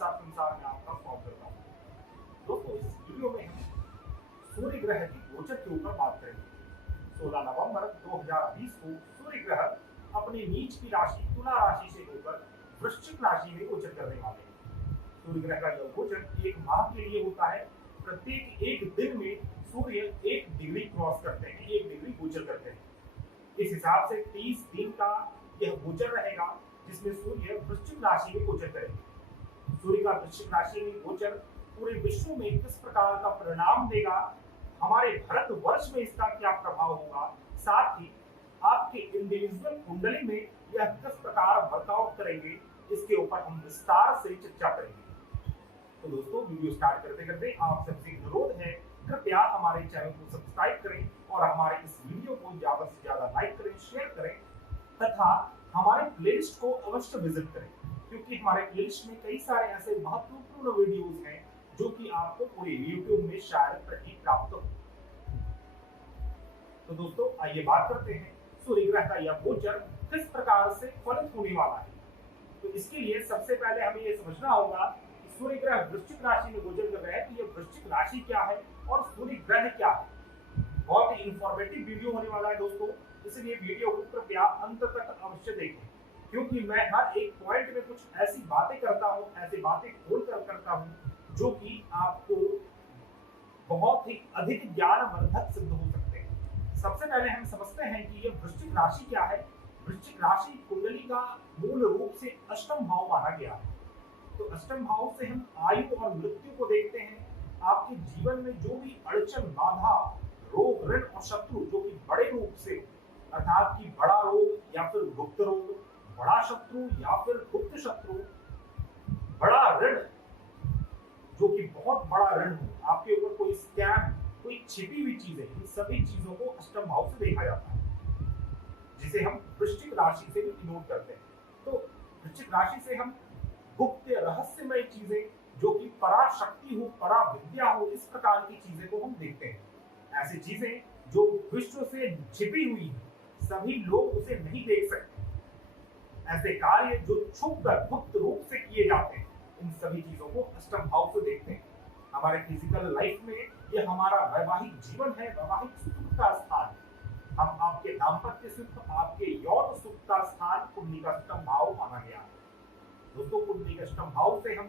साथ संसार में आपका स्वागत करता हूँ। दोस्तों, इस वीडियो में हम सूर्य ग्रह की गोचर के ऊपर बात करेंगे। 16 नवंबर 2020 को सूर्य ग्रह अपनी नीच की राशि तुला राशि से होकर वृश्चिक राशि में गोचर करने वाले हैं। सूर्य ग्रह का यह गोचर एक माह के लिए होता है। प्रत्येक एक दिन में सूर्य 1 डिग्री क्रॉस करते हैं, 1 डिग्री गोचर करते हैं। इस हिसाब से 30 दिन का यह गोचर रहेगा, जिसमें सूर्य वृश्चिक राशि में गोचर करेंगे। सूर्य का वृश्चिक राशि में गोचर पूरे विश्व में किस प्रकार का परिणाम देगा, हमारे भारत वर्ष में इसका क्या प्रभाव होगा, साथ ही आपके इंडिविजुअल कुंडली में यह किस प्रकार वर्कआउट करेंगे, इसके ऊपर हम विस्तार से चर्चा करेंगे। तो दोस्तों, वीडियो स्टार्ट करते करते आप सबसे अनुरोध है, कृपया हमारे चैनल को सब्सक्राइब करें और हमारे इस वीडियो को ज्यादा से ज्यादा लाइक करें, शेयर करें तथा हमारे प्लेलिस्ट को अवश्य विजिट करें, क्योंकि हमारे प्लेलिस्ट में कई सारे ऐसे महत्वपूर्ण वीडियोस हैं जो कि आपको पूरे YouTube में शायद नहीं प्राप्त हो। तो दोस्तों, आइए बात करते हैं सूर्य ग्रह का यह गोचर किस प्रकार से फलित होने वाला है। तो इसके लिए सबसे पहले हमें यह समझना होगा कि सूर्य ग्रह वृश्चिक राशि में गोचर कर रहा है, तो यह वृश्चिक राशि क्या है और सूर्य ग्रह क्या है। बहुत ही इंफॉर्मेटिव वीडियो होने वाला है दोस्तों, इसलिए वीडियो को कृपया अंत तक अवश्य देखें, क्योंकि मैं हर एक पॉइंट में कुछ ऐसी बातें करता हूं, ऐसी बातें खोल कर करता हूं जो कि आपको बहुत ही अधिक ज्ञानवर्धक सिद्ध हो सकते हैं। सबसे पहले हम समझते हैं कि यह वृश्चिक राशि क्या है। वृश्चिक राशि कुंडली का मूल रूप से अष्टम भाव माना गया है। तो अष्टम भाव से हम आयु और मृत्यु को देखते हैं। आपके जीवन में जो भी अड़चन, बाधा, रोग, ऋण और शत्रु जो कि बड़े रूप से, अर्थात कि बड़ा रोग या फिर गुप्त रोग, बड़ा शत्रु या फिर गुप्त शत्रु, बड़ा ऋण जो कि बहुत बड़ा ऋण हो, आपके ऊपर कोई स्कैम, कोई छिपी हुई चीजें, इन सभी चीजों को अष्टम भाव से देखा जाता है, जिसे हम वृश्चिक राशि से भी डिनोट करते हैं। तो वृश्चिक राशि से हम गुप्त रहस्यमय चीजें जो कि पराशक्ति हो, पराविद्या हो, इस प्रकार की चीजें को हम देखते हैं। ऐसी चीजें जो विश्व से छिपी हुई है, सभी लोग उसे नहीं देख सकते। ऐसे कार्य जो छुप कर गुप्त रूप से किए जाते हैं, इन सभी चीजों को अष्टम भाव से देखते हैं। हमारे फिजिकल लाइफ में यह हमारा वैवाहिक जीवन है, वैवाहिक सुख का स्थान है। हम आपके दाम्पत्य सुख, आपके यौन सुख का स्थान कुंडली का अष्टम भाव माना गया है। दोस्तों, कुंडली के अष्टम भाव से हम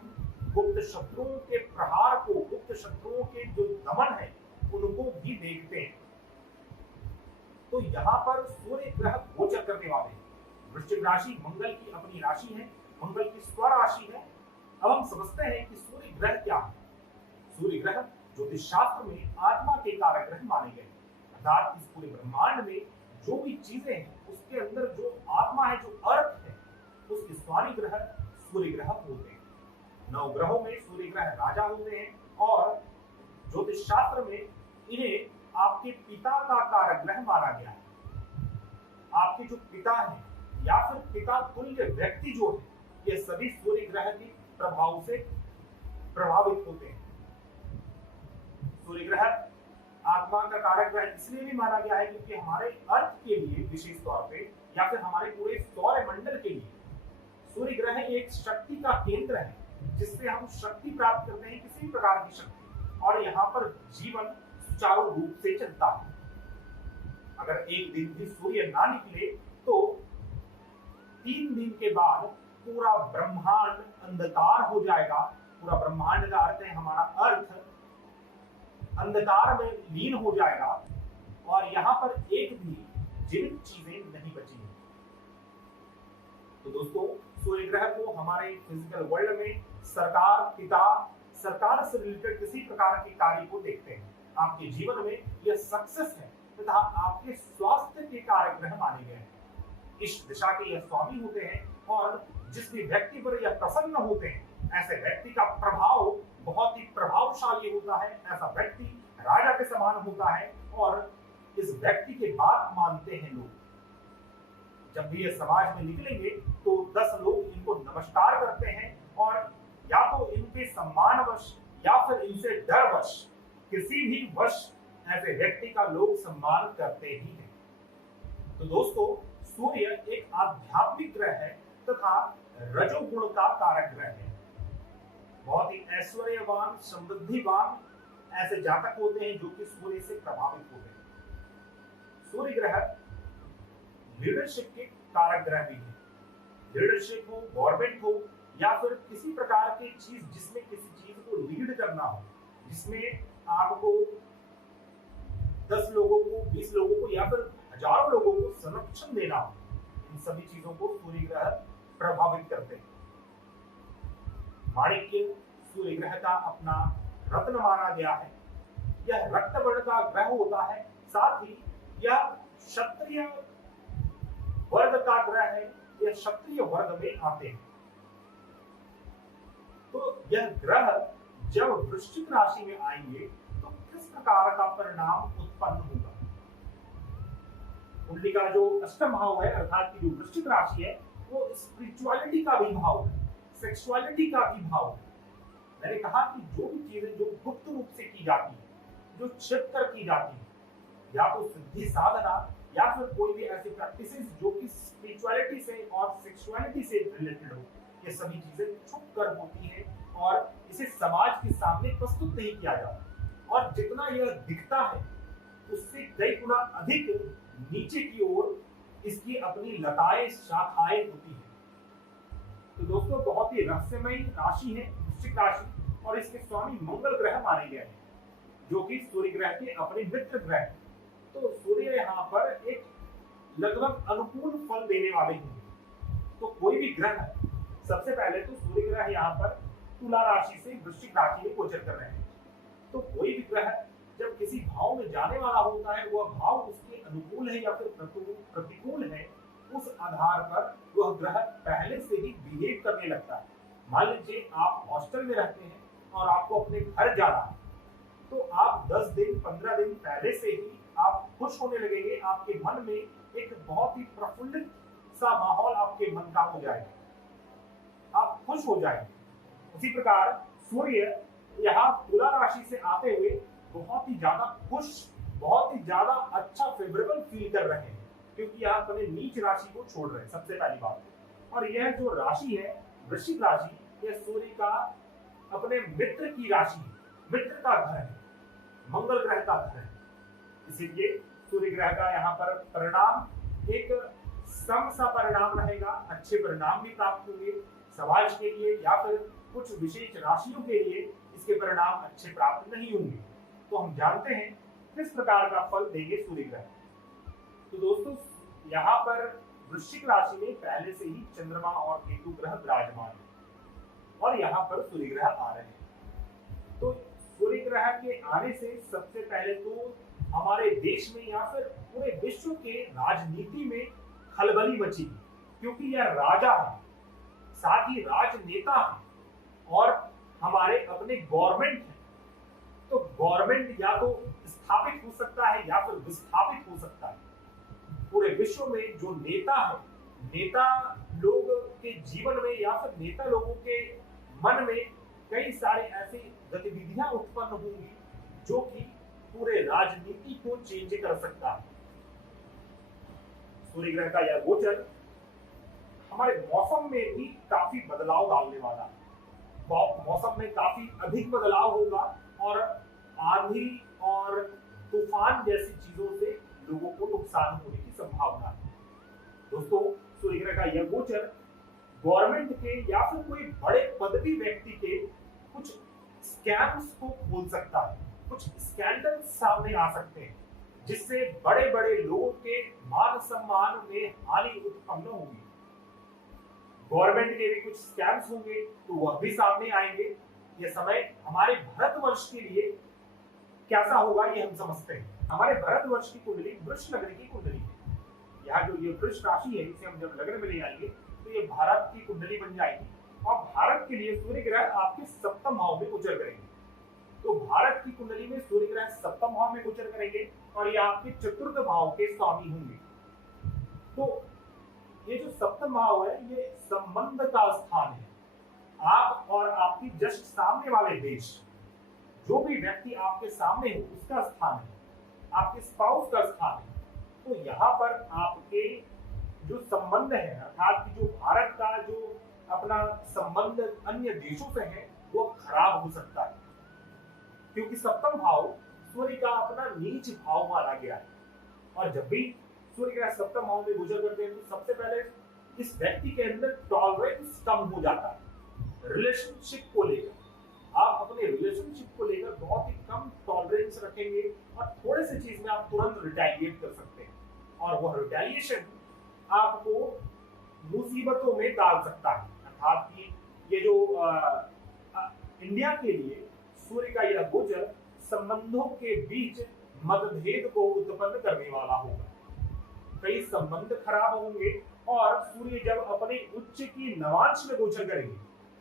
गुप्त शत्रुओं के प्रहार को, गुप्त शत्रुओं के जो दमन है, उनको भी देखते हैं। तो यहाँ पर सूर्य ग्रह गोचर करने वाले हैं। वृश्चिक राशि मंगल की अपनी राशि है, मंगल की स्वराशि है। अब हम समझते हैं कि सूर्य ग्रह क्या है। सूर्य ग्रह ज्योतिष शास्त्र में आत्मा के कारक ग्रह माने गए, अर्थात इस पूरे ब्रह्मांड में जो भी चीजें हैं, उसके अंदर जो आत्मा है, जो अर्थ है, उसके स्वामी ग्रह सूर्य ग्रह होते हैं। 9 ग्रहों में सूर्य ग्रह राजा होते हैं और ज्योतिष शास्त्र में इन्हें आपके पिता का कारक ग्रह माना गया है। आपके जो पिता हैं या फिर पिता तुल्य व्यक्ति जो है, ये सभी सूर्य ग्रह के प्रभाव से प्रभावित होते हैं। सूर्य ग्रह आत्मा का कारक ग्रह इसलिए भी माना गया है क्योंकि हमारे अर्थ के लिए विशेष तौर पे या फिर हमारे पूरे सौर मंडल के लिए सूर्य ग्रह एक शक्ति का केंद्र है, जिससे हम शक्ति प्राप्त करते हैं, किसी प्रकार की शक्ति, और यहाँ पर जीवन सुचारू रूप से चलता है। अगर एक दिन भी सूर्य ना निकले तो 3 दिन के बाद पूरा ब्रह्मांड अंधकार हो जाएगा। पूरा ब्रह्मांड का अर्थ है हमारा अर्थ अंधकार में लीन हो जाएगा और यहाँ पर एक भी जीवित चीजें नहीं बचेंगी। तो दोस्तों, सूर्य ग्रह को हमारे फिजिकल वर्ल्ड में सरकार, पिता, सरकार से रिलेटेड किसी प्रकार के कार्य को देखते हैं। आपके जीवन में यह सक्सेस है तथा आपके स्वास्थ्य के कारक ग्रह माने गए हैं। इस दिशा के यह स्वामी होते हैं और जिस भी व्यक्ति पर यह प्रसन्न होते हैं, ऐसे व्यक्ति का प्रभाव बहुत ही प्रभावशाली होता है। ऐसा व्यक्ति राजा के समान होता है और इस व्यक्ति के बात मानते हैं लोग। जब भी ये समाज में निकलेंगे तो 10 लोग इनको नमस्कार करते हैं और या तो इनके सम्मानवश या फिर इनसे डरवश, किसी भी वश ऐसे व्यक्ति का लोग सम्मान करते ही हैं। तो दोस्तों, सूर्य एक आध्यात्मिक ग्रह है तथा रजोगुण का कारक ग्रह है। बहुत ही ऐश्वर्यवान, समृद्धिवान ऐसे जातक होते हैं जो कि सूर्य से प्रभावित होते हैं। सूर्य ग्रह लीडरशिप के कारक ग्रह भी है। लीडरशिप हो, गवर्नमेंट हो, या फिर किसी प्रकार की चीज जिसमें किसी चीज को लीड करना हो, जिसमें आपको 10 लोगों को, 20 लोगों को या फिर हजारों लोगों को संरक्षण देना हो, इन सभी चीजों को सूर्य ग्रह प्रभावित करते हैं। माणिक्य सूर्य ग्रह का अपना रत्न माना गया है। यह रक्त वर्ण का ग्रह होता है, साथ ही यह क्षत्रिय वर्ग का ग्रह है, यह क्षत्रिय वर्ग में आते हैं। तो यह ग्रह जब वृश्चिक राशि में आएंगे तो किस प्रकार का परिणाम उत्पन्न होगा। कुंडली का जो अष्टम भाव है, अर्थात की जो वृश्चिक राशि है, वो स्पिरिचुअलिटी का भी भाव है, सेक्सुअलिटी का भी भाव है। मैंने कहा कि जो भी चीजें जो गुप्त रूप से की जाती है, जो छिप कर की जाती है, या तो सिद्धि साधना या फिर कोई भी ऐसी प्रैक्टिसेस जो कि स्पिरिचुअलिटी से और सेक्सुअलिटी से रिलेटेड हो, ये सभी चीजें छुप कर होती है और इसे समाज के सामने प्रस्तुत नहीं किया जाता। और जितना यह दिखता है उससे कई गुना अधिक नीचे की ओर इसकी अपनी लताएं, शाखाएं होती है। तो दोस्तों, बहुत ही रहस्यमयी राशि है वृश्चिक राशि, और इसके स्वामी मंगल ग्रह माने गए हैं, जो कि सूर्य ग्रह के अपने मित्र ग्रह हैं। तो सूर्य यहाँ पर एक लगभग अनुकूल फल देने वाले होंगे। तो कोई भी ग्रह, सबसे पहले तो सूर्य ग्रह यहाँ पर तुला राशि से वृश्चिक राशि में गोचर कर रहे हैं। तो कोई भी ग्रह जब किसी भाव में जाने वाला होता है, वह भाव उसके अनुकूल है या फिर प्रतिकूल है, उस आधार पर वह ग्रह पहले से ही बिहेव करने लगता है। मान लीजिए आप हॉस्टल में रहते हैं और आपको अपने घर जाना है, तो आप 10 दिन 15 दिन पहले से ही आप खुश होने लगेंगे। आपके मन में एक बहुत ही प्रफुल्लित सा माहौल आपके मन का हो जाएगा, आप खुश हो जाएंगे। उसी प्रकार सूर्य यहाँ तुला राशि से आते हुए बहुत ही ज्यादा खुश, बहुत ही ज्यादा अच्छा फेवरेबल फील कर रहे हैं, क्योंकि यहाँ अपने नीच राशि को छोड़ रहे हैं, सबसे पहली बात। और यह जो राशि है वृश्चिक राशि, यह सूर्य का अपने मित्र की राशि है, मित्र का घर है, मंगल ग्रह का घर है। इसीलिए सूर्य ग्रह का यहाँ पर परिणाम एक सम सा परिणाम रहेगा। अच्छे परिणाम भी प्राप्त होंगे समाज के लिए, या फिर कुछ विशेष राशियों के लिए इसके परिणाम अच्छे प्राप्त नहीं होंगे। तो हम जानते हैं किस प्रकार का फल देंगे सूर्य ग्रह। तो दोस्तों, यहाँ पर वृश्चिक राशि में पहले से ही चंद्रमा और केतु ग्रह विराजमान है और यहाँ पर सूर्य ग्रह आ रहे हैं। तो सूर्य ग्रह के आने से सबसे पहले तो हमारे देश में या फिर पूरे विश्व के राजनीति में खलबली मची, क्योंकि यह राजा है, साथ ही राजनेता है और हमारे अपने गवर्नमेंट है। तो गवर्नमेंट या तो स्थापित हो सकता है या फिर विस्थापित हो सकता है। पूरे विश्व में जो नेता है, नेता लोग के जीवन में या फिर नेता लोगों के मन में कई सारे ऐसी गतिविधियां उत्पन्न होंगी जो कि पूरे राजनीति को चेंज कर सकता है। सूर्य ग्रह का यह गोचर हमारे मौसम में भी काफी बदलाव डालने वाला है। मौसम में काफी अधिक बदलाव होगा और आंधी और तूफान जैसी चीजों से लोगों को नुकसान होने की संभावना है। दोस्तों, सूर्य ग्रह का यह गोचर गवर्नमेंट के या फिर कोई बड़े पदवी व्यक्ति के कुछ स्कैम्स को खोल सकता है, कुछ स्कैंडल सामने आ सकते हैं, जिससे बड़े बड़े लोगों के मान सम्मान में हानि उत्पन्न होगी। गवर्नमेंट के भी कुछ स्कैम्स होंगे तो वह भी सामने आएंगे। यह समय हमारे भारतवर्ष के लिए कैसा होगा ये हम समझते हैं। हमारे भारतवर्ष की कुंडली वृष लग्न की कुंडली है। यहाँ जो ये वृष राशि है, इसे हम जब लग्न में ले आएंगे तो ये भारत की कुंडली बन जाएगी और भारत के लिए सूर्य ग्रह आपके सप्तम भाव में गोचर करेंगे। तो भारत की कुंडली में सूर्य ग्रह सप्तम भाव में गोचर करेंगे और ये आपके चतुर्थ भाव के स्वामी होंगे। तो ये जो सप्तम भाव है, ये संबंध का स्थान है। आप और आपकी जस्ट सामने वाले देश, जो भी व्यक्ति आपके सामने हो उसका स्थान है, आपके स्पाउस का स्थान है। तो यहाँ पर आपके जो संबंध है, अर्थात जो भारत का जो अपना संबंध अन्य देशों से है, वो खराब हो सकता है, क्योंकि सप्तम भाव सूर्य का अपना नीच भाव माना गया है। और जब भी सूर्य ग्रह सप्तम भाव में गोचर करते हैं तो सबसे पहले इस व्यक्ति के अंदर टॉलरेंस कम हो जाता है। रिलेशनशिप को लेकर आप अपने रिलेशनशिप को लेकर बहुत ही कम टॉलरेंस रखेंगे और थोड़े से चीज में आप तुरंत रिटेलिएट कर सकते हैं, और वह रिटेलिएशन आपको मुसीबतों में डाल सकता है। अर्थात कि ये जो इंडिया के लिए सूर्य का यह गोचर संबंधों के बीच मतभेद को उत्पन्न करने वाला होगा। कई संबंध खराब होंगे, और सूर्य जब अपने उच्च की नवांश में गोचर करेंगे,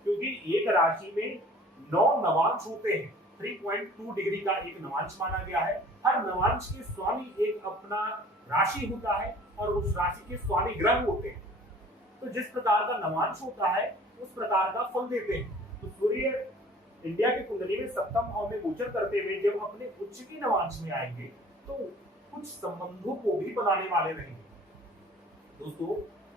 क्योंकि एक राशि में 9 नवांश होते हैं, 3.2 डिग्री का एक नवांश माना गया है। हर नवांश के स्वामी एक अपना राशि होता है और उस राशि के स्वामी ग्रह होते हैं। तो जिस प्रकार का नवांश होता है उस प्रकार का फल देते हैं। तो सूर्य इंडिया की कुंडली में सप्तम भाव में गोचर करते हुए जब अपने उच्च की नवांश में आएंगे तो कुछ संबंधों को भी बनाने वाले रहेंगे। दोस्तों,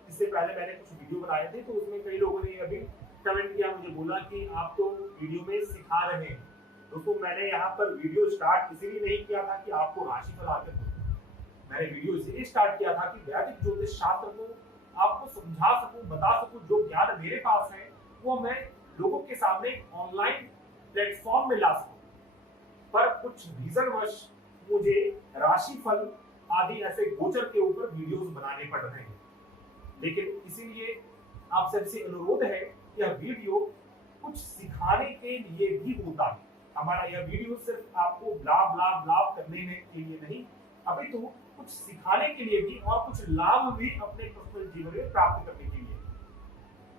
इससे पहले मैंने कुछ वीडियो बनाए थे, तो उसमें कई लोगों ने अभी कमेंट किया, मुझे बोला कि आप तो वीडियो में सिखा रहे हैं। दोस्तों, मैंने यहाँ पर वीडियो स्टार्ट इसीलिए नहीं किया था कि आपको राशिफल आकर दूं। मैंने वीडियो इसीलिए स्टार्ट किया था कि वैदिक ज्योतिष शास्त्र को आपको समझा सकूं, बता सकूं। जो ज्ञान मेरे पास है वो मैं लोगों के सामने ऑनलाइन प्लेटफॉर्म में ला सकूं। पर कुछ रीजनवश मुझे राशिफल आदि ऐसे गोचर के ऊपर वीडियोस बनाने पड़ रहे हैं, लेकिन इसीलिए आप सबसे अनुरोध है, यह वीडियो कुछ सिखाने के लिए भी होता है। हमारा यह वीडियो सिर्फ आपको लाभ करने के लिए नहीं, अभी तो कुछ सिखाने के लिए भी और कुछ लाभ भी अपने पर्सनल जीवन में प्राप्त करने के लिए।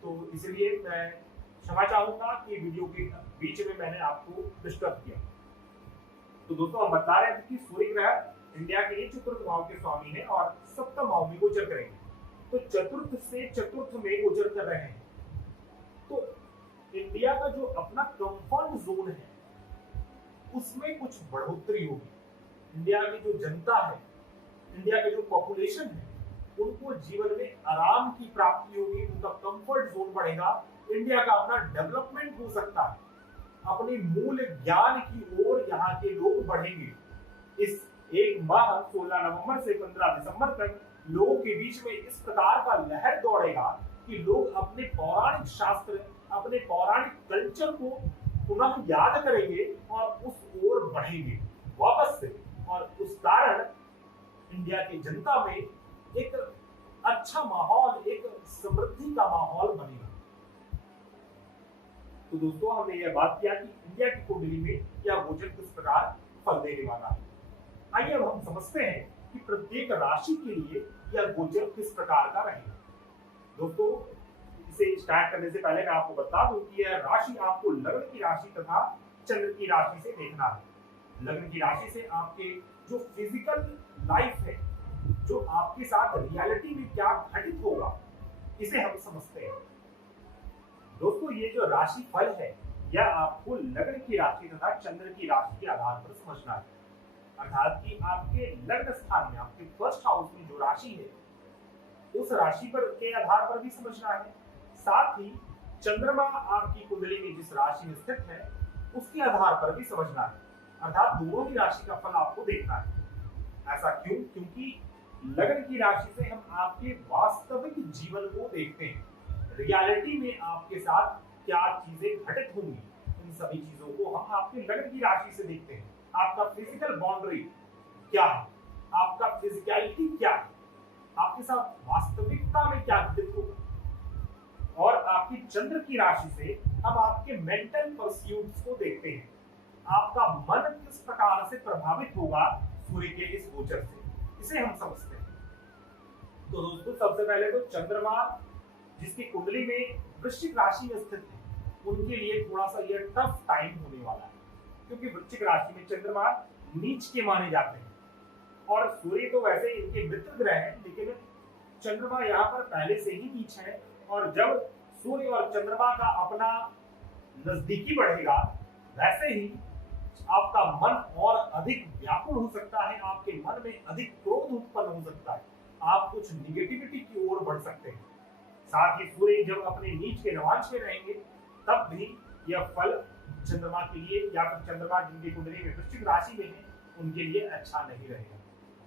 तो इसलिए मैं क्षमा चाहूंगा कि वीडियो के बीच में मैंने आपको डिस्टर्ब किया। तो दोस्तों, हम बता रहे थे कि सूर्य ग्रह इंडिया के लिए चतुर्थ भाव के स्वामी है और सप्तम भाव में गोचर करेंगे। तो चतुर्थ से चतुर्थ में गोचर कर रहे हैं, तो इंडिया का जो अपना कंफर्ट जोन है उसमें कुछ बढ़ोतरी होगी। इंडिया की जो जनता है, इंडिया के जो पॉपुलेशन है, उनको जीवन में आराम की प्राप्ति होगी, उनका कंफर्ट जोन बढ़ेगा, इंडिया का अपना डेवलपमेंट हो सकता है, अपने मूल ज्ञान की ओर यहाँ के लोग बढ़ेंगे। इस एक माह 16 नवंबर से 15 दिसंबर तक लोगों के बीच में इस प्रकार का लहर दौड़ेगा कि लोग अपने पौराणिक शास्त्र, अपने पौराणिक कल्चर को पुनः याद करेंगे और उस ओर बढ़ेंगे वापस से, और उस कारण इंडिया की जनता में एक अच्छा माहौल, एक समृद्धि का माहौल बनेगा। तो दोस्तों, हमने यह बात किया कि इंडिया की कुंडली में क्या गोचर किस प्रकार फल देने वाला है। आइए अब हम समझते हैं कि प्रत्येक राशि के लिए यह गोचर किस प्रकार का रहेगा। दोस्तों, इसे स्टार्ट करने से पहले मैं आपको बता दूं कि यह राशि आपको लग्न की राशि तथा चंद्र की राशि से देखना है। लग्न की राशि से आपके जो फिजिकल लाइफ है, जो आपके साथ रियलिटी में क्या घटित होगा, इसे हम समझते हैं। दोस्तों, ये जो राशि फल है यह आपको लग्न की राशि तथा चंद्र की राशि के आधार पर समझना है। अर्थात कि आपके लग्न स्थान में, आपके फर्स्ट हाउस में जो राशि है उस राशि पर के आधार पर भी समझना है। साथ ही चंद्रमा आपकी कुंडली में जिस राशि में स्थित है उसके आधार पर भी समझना है। अर्थात दोनों ही राशि का फल आपको देखना है। ऐसा क्यों? क्योंकि लग्न की राशि से हम आपके वास्तविक जीवन को देखते हैं, रियलिटी में आपके साथ क्या चीजें घटित होंगी, इन सभी चीजों को हम आपके लग्न की राशि से देखते हैं। आपका फिजिकल बाउंड्री क्या है, आपका फिजिकलिटी क्या है, आपके साथ वास्तविकता में क्या घटित होगा। और आपकी चंद्र की राशि से हम आपके मेंटल परस्यूट्स को देखते हैं, आपका मन किस प्रकार से प्रभावित होगा सूर्य के इस गोचर से, इसे हम समझते हैं। तो दोस्तों, सबसे पहले तो चंद्रमा जिसकी कुंडली में वृश्चिक राशि में स्थित है, उनके लिए थोड़ा सा यह टफ टाइम होने वाला है, क्योंकि वृश्चिक राशि में चंद्रमा नीच के माने जाते हैं और सूर्य तो वैसे इनके मित्र ग्रह हैं, लेकिन चंद्रमा यहाँ पर पहले से ही नीच है। और जब सूर्य और चंद्रमा का अपना नजदीकी बढ़ेगा, वैसे ही आपका मन और अधिक व्याकुल हो सकता है, आपके मन में अधिक क्रोध उत्पन्न हो सकता है, आप कुछ निगेटिविटी की ओर बढ़ सकते हैं। साथ ही सूर्य जब अपने नीच के नवांश में रहेंगे तब भी यह फल चंद्रमा के लिए या फिर चंद्रमा जिनकी कुंडली में वृश्चिक राशि में है उनके लिए अच्छा नहीं रहेगा।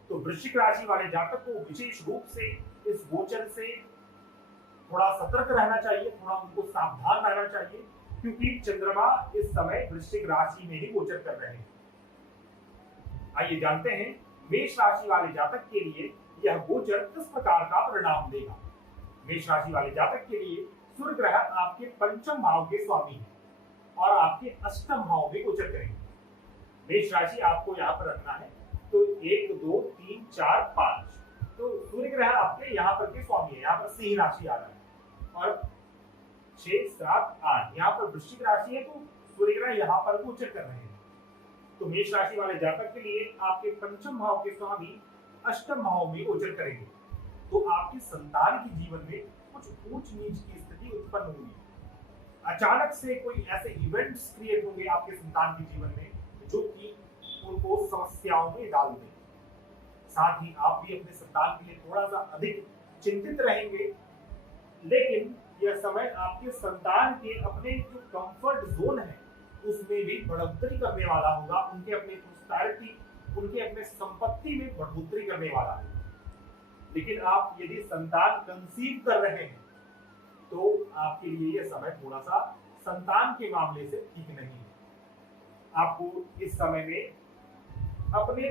तो वृश्चिक राशि वाले जातक को विशेष रूप से इस गोचर से थोड़ा सतर्क रहना चाहिए, थोड़ा उनको सावधान रहना चाहिए, क्योंकि चंद्रमा इस समय वृश्चिक राशि में ही गोचर कर रहे हैं। आइए जानते हैं मेष राशि वाले जातक के लिए यह गोचर किस प्रकार का परिणाम देगा। मेष राशि वाले जातक के लिए सूर्य ग्रह आपके पंचम भाव के स्वामी है और आपके अष्टम भाव में गोचर करेंगे। मेष राशि आपको यहाँ पर रखना है, तो 1 2 3 4 5, तो सूर्य ग्रह आपके यहाँ पर के स्वामी है। यहाँ पर सिंह राशि आ रहा है और 6 7 8 यहाँ पर वृश्चिक राशि है, तो सूर्य ग्रह यहाँ पर गोचर कर रहे हैं। तो मेष राशि वाले जातक के लिए आपके पंचम भाव के स्वामी अष्टम भाव में गोचर करेंगे, तो आपकी संतान के जीवन में कुछ ऊंच नीच की स्थिति उत्पन्न होगी। अचानक से कोई ऐसे इवेंट्स क्रिएट होंगे आपके संतान के जीवन में जो कि उनको समस्याओं में डाल दें। साथ ही आप भी अपने संतान के लिए थोड़ा सा अधिक चिंतित रहेंगे, लेकिन यह समय आपके संतान के अपने जो कंफर्ट जोन है उसमें भी बढ़ोतरी करने वाला होगा, उनके अपने प्रॉस्पेरिटी, उनके अपने संपत्ति में बढ़ोतरी करने वाला है। लेकिन आप यदि संतान कंसीव कर रहे हैं तो आपके लिए यह समय थोड़ा सा संतान के मामले से ठीक नहीं है। आपको इस समय में अपने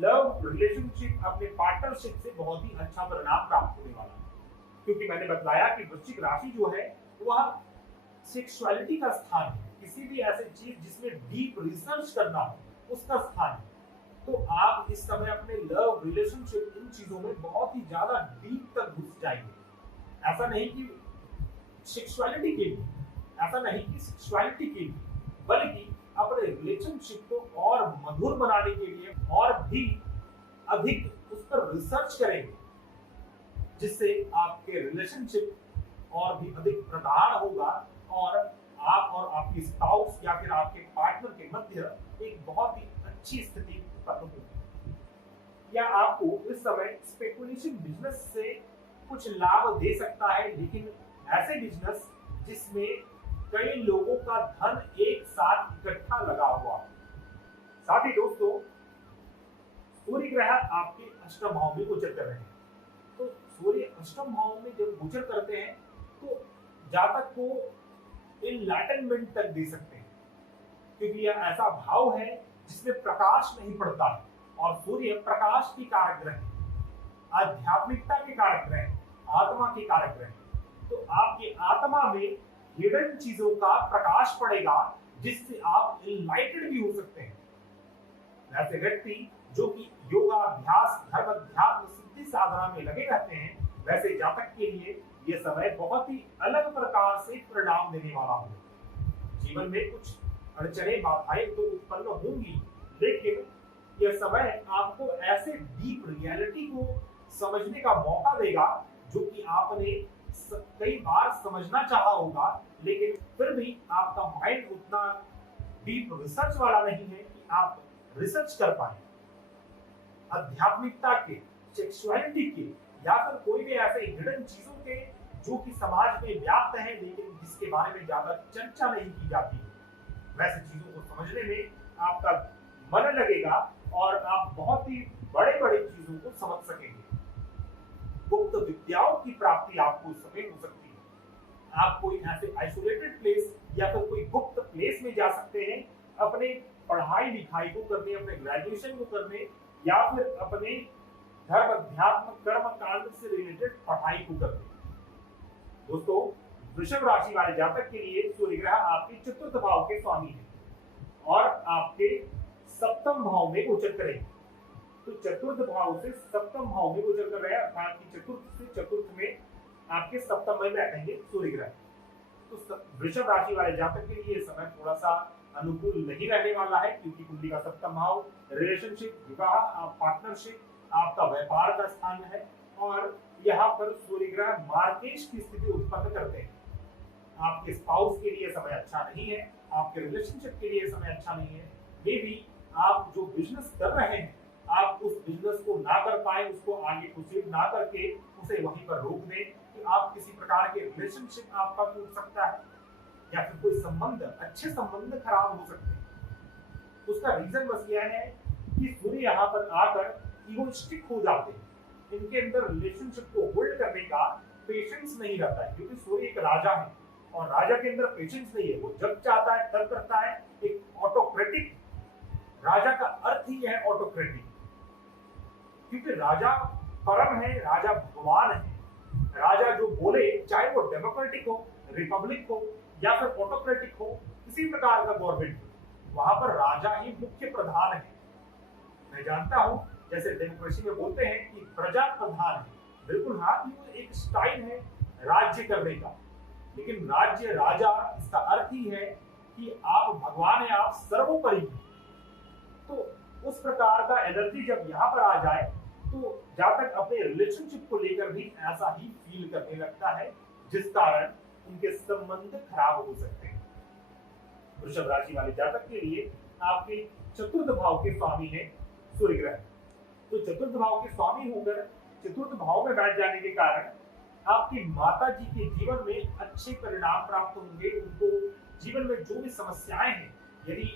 लव रिलेशनशिप, अपने पार्टनरशिप से बहुत ही अच्छा परिणाम प्राप्त होने वाला है, क्योंकि मैंने बताया कि वृश्चिक राशि जो है वह सेक्सुअलिटी का स्थान है, किसी भी ऐसे चीज जिसमें डीप रिसर्च करना हो उसका स्थान है। तो आप इस समय अपने लव रिलेशनशिप इन चीजों में बहुत ही ज्यादा डीप तक घुस जाएंगे। ऐसा नहीं कि सेक्सुअलिटी के लिए, बल्कि अपने रिलेशनशिप को और मधुर बनाने के लिए और भी अधिक उस पर रिसर्च करेंगे, जिससे आपके रिलेशनशिप और भी अधिक प्रगाढ़ होगा और आप और आपकी स्पाउस या फिर आपके पार्टनर के मध्य एक बहुत ही अच्छी स्थिति उत्पन्न होगी। या आपको इस समय स्पेकुलेशन बिजनेस से कुछ लाभ दे सकता है, लेकिन ऐसे बिजनेस जिसमें कई लोगों का धन एक साथ इकट्ठा लगा हुआ। साथ ही दोस्तों, सूर्य ग्रह आपके अष्टम भाव में गोचर कर रहे हैं, तो सूर्य अष्टम भाव में जब गोचर करते हैं तो जातक को इनलाइटनमेंट तक दे सकते हैं, क्योंकि यह ऐसा भाव है जिसमें प्रकाश नहीं पड़ता है और सूर्य प्रकाश की कारक ग्रह है, आध्यात्मिकता के कारक ग्रह है, आत्मा के कारक ग्रह है। तो आपकी आत्मा में हिडन चीजों का प्रकाश पड़ेगा, जिससे आप इनलाइटेड भी हो सकते हैं। वैसे व्यक्ति जो कि योगा अभ्यास, धर्म अध्यात्म, सिद्धि साधना में लगे रहते हैं, वैसे जातक के लिए यह समय बहुत ही अलग प्रकार से परिणाम देने वाला होगा। जीवन में कुछ अड़चने, बाधाएं तो उत्पन्न होंगी, लेकिन यह समय आपको ऐसे डीप रियलिटी को समझने का मौका देगा जो कि आपने कई बार समझना चाहा होगा, लेकिन फिर भी आपका माइंड उतना डीप रिसर्च वाला नहीं है कि आप रिसर्च कर पाए। आध्यात्मिकता के, सेक्सुअलिटी के या फिर कोई भी ऐसे हिडन चीजों के जो कि समाज में व्याप्त है लेकिन जिसके बारे में ज्यादा चर्चा नहीं की जाती है, वैसे चीजों को समझने में आपका मन लगेगा और आप बहुत ही बड़े बड़े चीजों को समझ सकेंगे। गुप्त विद्याओं की प्राप्ति आपको इस समय हो सकती है। आप कोई ऐसे आइसोलेटेड प्लेस या फिर कोई गुप्त प्लेस में जा सकते हैं अपने पढ़ाई लिखाई को करने, अपने ग्रेजुएशन को करने या फिर अपने धर्म अध्यात्म कर्म कांड से रिलेटेड पढ़ाई को करने। दोस्तों, वृषभ राशि वाले जातक के लिए सूर्य ग्रह आपके चतुर्थ भाव के स्वामी है और आपके सप्तम भाव में गोचर करेंगे। तो चतुर्थ भाव से सप्तम भाव में गोचर कर रहे हैं, अर्थात कि चतुर्थ से चतुर्थ में आपके सप्तम में बैठेंगे सूर्य ग्रह। तो वृषभ राशि वाले जातक के लिए समय थोड़ा सा अनुकूल नहीं रहने वाला है, क्योंकि कुंडली का सप्तम भाव रिलेशनशिप, विवाह, पार्टनरशिप, आपका व्यापार का स्थान है और यहाँ पर सूर्य ग्रह मार्केश की स्थिति उत्पन्न करते हैं। आपके स्पाउस के लिए समय अच्छा नहीं है, आपके रिलेशनशिप के लिए समय अच्छा नहीं है। मे भी आप जो बिजनेस कर रहे हैं, आप उस बिजनेस को ना कर पाए, उसको आगे प्रोसीड ना करके उसे वहीं पर रोक दें कि आप किसी प्रकार के रिलेशनशिप आपका टूट सकता है। या फिर कोई संबंध, अच्छे संबंध खराब हो सकते हैं। उसका रीजन बस यह है कि सूर्य यहाँ पर आकर इगोइस्टिक हो जाते हैं। इनके अंदर रिलेशनशिप को होल्ड करने का पेशेंस नहीं रहता है, क्योंकि सूर्य एक राजा है और राजा के अंदर पेशेंस नहीं है। वो जब चाहता है तब करता है। एक ऑटोक्रेटिक, राजा का अर्थ ही है ऑटोक्रेटिक, क्योंकि राजा परम है, राजा भगवान है। राजा जो बोले, चाहे वो डेमोक्रेटिक हो, रिपब्लिक हो या फिर ऑटोक्रेटिक हो, किसी प्रकार का गवर्नमेंट हो, वहां पर राजा ही मुख्य प्रधान है। मैं जानता हूं जैसे डेमोक्रेसी में बोलते हैं कि प्रजा प्रधान है, बिल्कुल हाँ, ये एक स्टाइल है राज्य करने का। लेकिन राज्य, राजा, इसका अर्थ ही है कि आप भगवान है, आप सर्वोपरि। तो उस प्रकार का एनर्जी जब यहाँ पर आ जाए तो जहां तक अपने रिलेशनशिप को लेकर भी ऐसा ही फील करने लगता है, जिस कारण उनके संबंध खराब हो सकते हैं। वृषभ राशि वाले जातक के लिए आपके चतुर्थ भाव के स्वामी है सूर्य ग्रह। तो चतुर्थ भाव के स्वामी होकर चतुर्थ भाव में बैठ जाने के कारण आपकी माता जी के जीवन में अच्छे परिणाम प्राप्त होंगे। उनको जीवन में जो भी समस्याएं हैं, यदि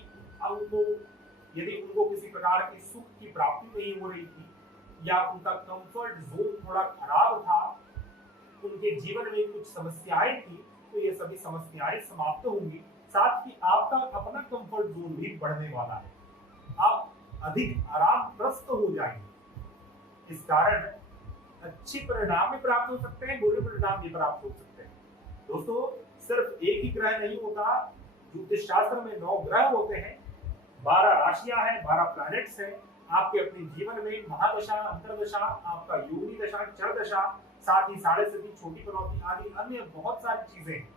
उनको किसी प्रकार की सुख की प्राप्ति नहीं हो रही थी या उनका कंफर्ट जोन थोड़ा खराब था, उनके जीवन में कुछ समस्याएं थी, तो ये सभी समस्याएं समाप्त होंगी। साथ ही आपका अपना कंफर्ट जोन भी बढ़ने वाला है। आप अधिक आरामग्रस्त हो जाएंगे। इस कारण अच्छे परिणाम भी प्राप्त हो सकते हैं, बुरे परिणाम भी प्राप्त हो सकते हैं। दोस्तों, सिर्फ एक ही ग्रह नहीं होता। ज्योतिष शास्त्र में 9 ग्रह होते हैं, 12 राशियां हैं, 12 प्लैनेट्स हैं। आपके अपने जीवन में महादशा, अंतरदशा, आपका योगी दशा, चर दशा, साथ ही साढ़े सती, छोटी पनौती आदि अन्य बहुत सारी चीजें हैं,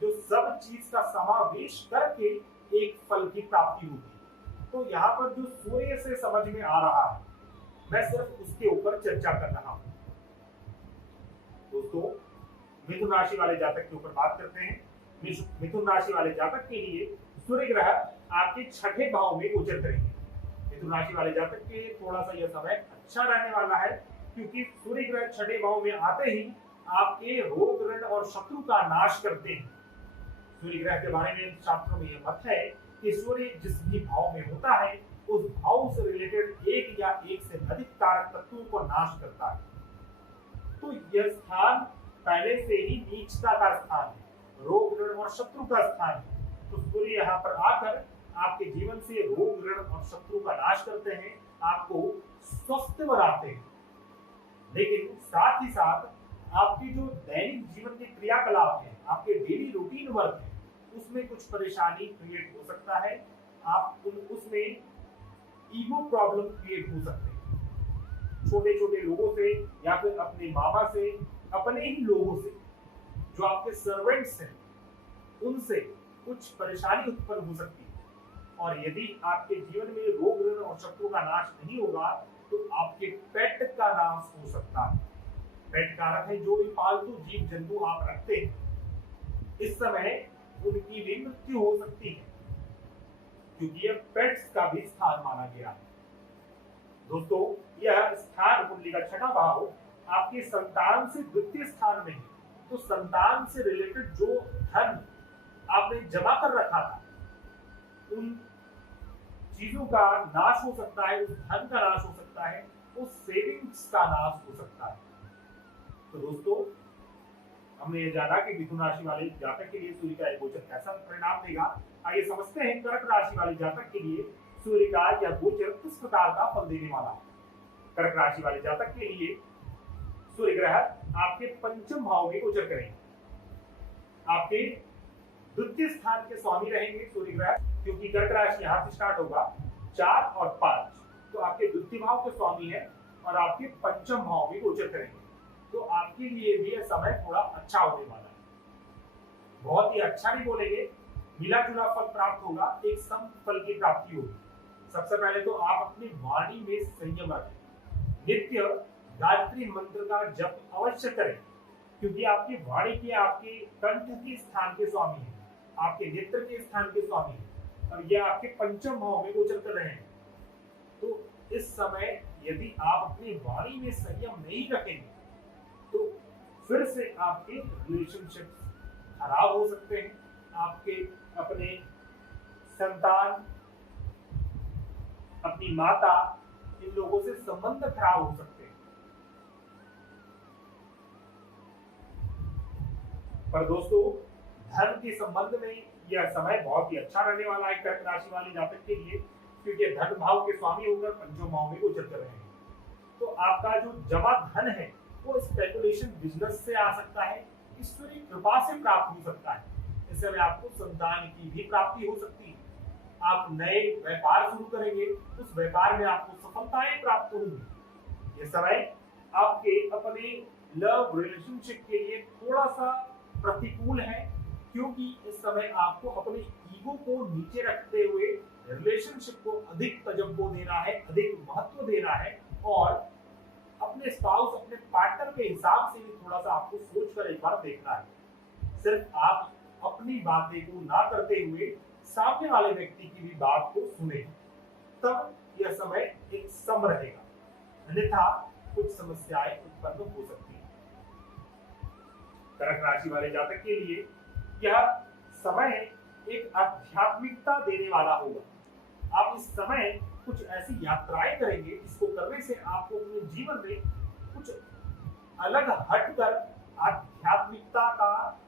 जो सब चीज का समावेश करके एक फल की प्राप्ति होती है। तो यहाँ पर जो सूर्य से समझ में आ रहा है, मैं सिर्फ उसके ऊपर चर्चा कर रहा हूं। दोस्तों, मिथुन राशि वाले जातक के ऊपर बात करते हैं। मिथुन राशि वाले जातक के लिए सूर्य ग्रह आपके छठे भाव में गोचर करेंगे। मिथुन राशि वाले जातक के थोड़ा सा यह समय अच्छा रहने वाला है, क्योंकि सूर्य ग्रह छठे भाव में आते ही आपके रोग, ऋण और शत्रु का नाश करते हैं। सूर्य ग्रह के बारे में शास्त्रों में यह मत है कि सूर्य जिस भी भाव में होता है, उस भाव से रिलेटेड एक या एक से अधिक कारक तत्वों को नाश करता है। तो यह स्थान पहले से ही नीचता का स्थान है, रोग, ऋण और शत्रु का स्थान है। तो सूर्य यहाँ पर आकर आपके जीवन से रोग, ऋण और शत्रु का नाश करते हैं, आपको स्वस्थ बनाते हैं। लेकिन साथ ही साथ आपकी जो दैनिक जीवन के क्रियाकलाप है, आपके डेली रूटीन वर्क है, उसमें कुछ परेशानी क्रिएट हो सकता है। आप उसमें ईगो प्रॉब्लम क्रिएट हो सकते हैं। छोटे छोटे लोगों से या फिर अपने मामा से, अपने ही लोगों से, जो आपके सर्वेंट्स हैं, उनसे कुछ परेशानी उत्पन्न हो सकती है। और यदि आपके जीवन में रोग, ऋण और शत्रु का नाश नहीं होगा, तो आपके पेट का नाश हो सकता है। पेट कारक है जो भी पालतू जीव जंतु आप रखते हैं, इस समय उनकी भी मृत्यु हो सकती है, क्योंकि यह पेट्स का भी स्थान माना गया है। दोस्तों, यह स्थान कुंडली का छठा भाव आपके संतान से द्वितीय स्थान में है। तो संतान से रिलेटेड जो धन आपने जमा कर रखा था, उन चीजों का नाश हो सकता है, उस धन का नाश हो सकता है, उस सेविंग्स का नाश हो सकता है। तो दोस्तों, हमने ये जाना कि मिथुन राशि वाले जातक के लिए सूर्य का गोचर कैसा परिणाम देगा। आइए समझते हैं कर्क राशि वाले जातक के लिए सूर्य का यह गोचर किस प्रकार का फल देने वाला है। कर्क राशि वाले जातक के लिए सूर्य ग्रह आपके पंचम भाव में गोचर करेंगे। आपके द्वितीय स्थान के स्वामी रहेंगे सूर्य ग्रह, क्योंकि कर्क राशि यहाँ से स्टार्ट होगा 4 और 5, तो आपके द्वितीय भाव के स्वामी है और आपके पंचम भाव में गोचर करेंगे। तो आपके लिए भी यह समय थोड़ा अच्छा होने वाला है। बहुत ही अच्छा नहीं बोलेंगे, मिला जुला फल प्राप्त होगा, एक सम फल की प्राप्ति होगी। सबसे पहले तो आप अपनी वाणी में संयम रखें। नित्य गायत्री मंत्र का जप अवश्य करें, क्योंकि आपकी वाणी के, आपके कंठ के स्थान के स्वामी है, आपके नेत्र के स्थान के स्वामी है, और यह आपके पंचम भाव में गोचर कर रहे हैं। तो इस समय यदि आप अपनी वाणी में संयम नहीं रखेंगे, तो फिर से आपके रिलेशनशिप खराब हो सकते हैं, आपके अपने संतान, अपनी माता, इन लोगों से संबंध खराब हो सकते हैं। पर दोस्तों, धन के संबंध में यह समय बहुत ही अच्छा रहने वाला है कर्क राशि वाले जातक के लिए, क्योंकि धन भाव के स्वामी होकर पंचम भाव में गोचर कर रहे हैं। तो आपका जो जमा धन है वो स्पेकुलेशन बिजनेस से आ सकता है, ईश्वरीय कृपा से प्राप्त हो सकता है। इस समय आपको संतान की भी प्राप्ति हो सकती है। आप नए व्यापार शुरू करेंगे, उस व्यापार में आपको सफलताएं प्राप्त होंगी। ये समय आपके अपने लव रिलेशनशिप के लिए थोड़ा सा प्रतिकूल है, क्योंकि इस समय आपको अपने ईगो को नीचे रखते हुए रिलेशनशिप को अधिक तवज्जो देना है, अधिक महत्व देना है, और अपने स्पाउस, अपने पार्टनर के हिसाब से भी थोड़ा सा आपको सोचकर एक बार देखना है। सिर्फ आप अपनी बातें को ना करते हुए सामने वाले व्यक्ति की भी बात को सुने, तब यह समय एक सम रहेगा, अन्यथा कुछ समस्याएं उत्पन्न हो सकती हैं। कर्क राशि वाले जातक के लिए यह समय एक आध्यात्मिकता देने वाला होगा। आप इस समय कुछ ऐसी यात्राएं करेंगे जिसको करने से आपको अपने जीवन में कुछ अलग हटकर आध्यात्मिकता का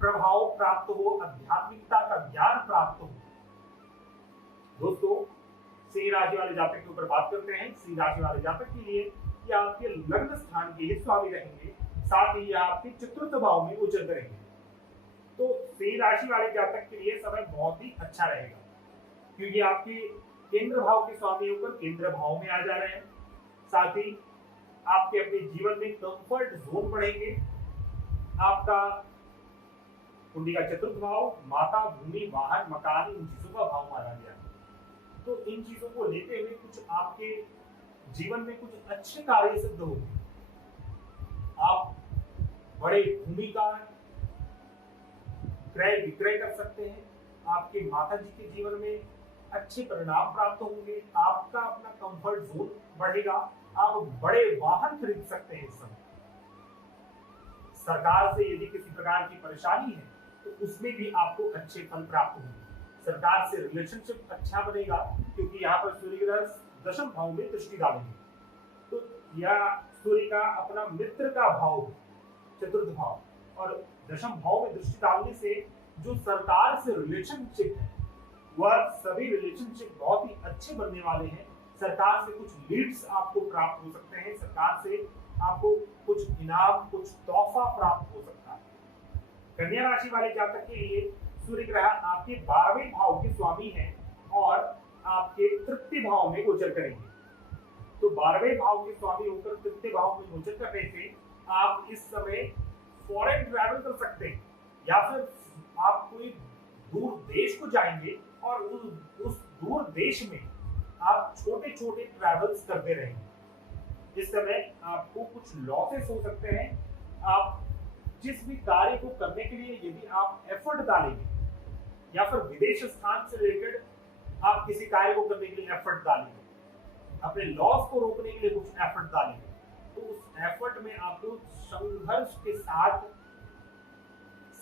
प्रभाव प्राप्त हो, आध्यात्मिकता का ज्ञान प्राप्त हो। दोस्तों, सिंह राशि वाले जातक के ऊपर बात करते हैं। सिंह राशि वाले जातक के लिए ये आपके लग्न स्थान के स्वामी रहेंगे, साथ ही आपके चतुर्थ भाव में गोचर करेंगे। तो सिंह राशि वाले जातक के लिए समय बहुत ही अच्छा रहेगा, क्योंकि आपके केंद्र भाव के स्वामी होकर केंद्र भाव में आ जा रहे हैं। साथ ही आपके अपने जीवन में कंफर्ट जोन बढ़ेंगे। आपका कुंडली का चतुर्थ भाव माता, भूमि, वाहन, मकान, इन चीजों का भाव माना गया है। तो इन चीजों को लेते हुए कुछ आपके जीवन में कुछ अच्छे कार्य सिद्ध होंगे। आप बड़े भूमि का क्रय विक्रय कर सकते हैं। आपके माता जी के जीवन में अच्छे परिणाम प्राप्त होंगे। आपका अपना कंफर्ट जोन बढ़ेगा। आप बड़े वाहन खरीद सकते हैं। इस समय सरकार से यदि किसी प्रकार की परेशानी है तो उसमें भी आपको अच्छे फल प्राप्त होंगे। सरकार से रिलेशनशिप अच्छा बनेगा, क्योंकि यहाँ पर सूर्य ग्रह दशम भाव में दृष्टि डालेंगे। तो यह सूर्य का अपना मित्र का भाव, चतुर्थ भाव, और दशम भाव में दृष्टि डालने से जो सरकार से रिलेशनशिप है वह सभी रिलेशनशिप बहुत ही अच्छे बनने वाले हैं। सरकार से कुछ लीड्स आपको प्राप्त हो सकते हैं। सरकार से आपको कुछ इनाम, कुछ तोहफा प्राप्त हो सकता है। कन्या राशि वाले जातक के लिए सूर्य ग्रह आपके 12वें भाव के स्वामी हैं और आपके तृतीय भाव में गोचर करेंगे। तो 12वें भाव के स्वामी होकर तृतीय भाव में गोचर करने से आप इस समय फॉरेन ट्रैवल कर सकते हैं, या फिर आप कोई दूर देश को जाएंगे और उस दूर देश में आप छोटे छोटे ट्रैवल्स करते रहेंगे। इस समय आपको कुछ लॉसेस हो सकते हैं। आप जिस भी कार्य को करने के लिए यदि आप एफर्ट डालेंगे, या फिर विदेश स्थान से रिलेटेड आप किसी कार्य को करने के लिए एफर्ट डालेंगे, अपने लॉस को रोकने के लिए कुछ एफर्ट डालेंगे, तो उस एफर्ट में आपको संघर्ष के साथ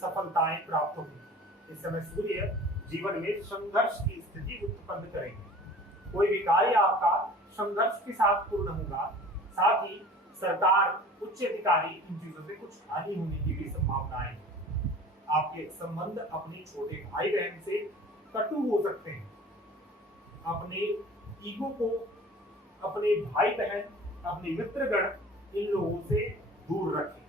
सफलताएं प्राप्त होंगी। इस समय सूर्य जीवन में संघर्ष की स्थिति उत्पन्न करेंगे। कोई भी कार्य आपका संघर्ष के साथ पूर्ण होगा। साथ ही सरकार, उच्च अधिकारी, इन चीजों से कुछ हानि होने की भी संभावनाएं हैं। आपके संबंध अपने छोटे भाई बहन से कटु हो सकते हैं। अपने ईगो को, अपने भाई बहन, अपने मित्रगण, इन लोगों से दूर रखें।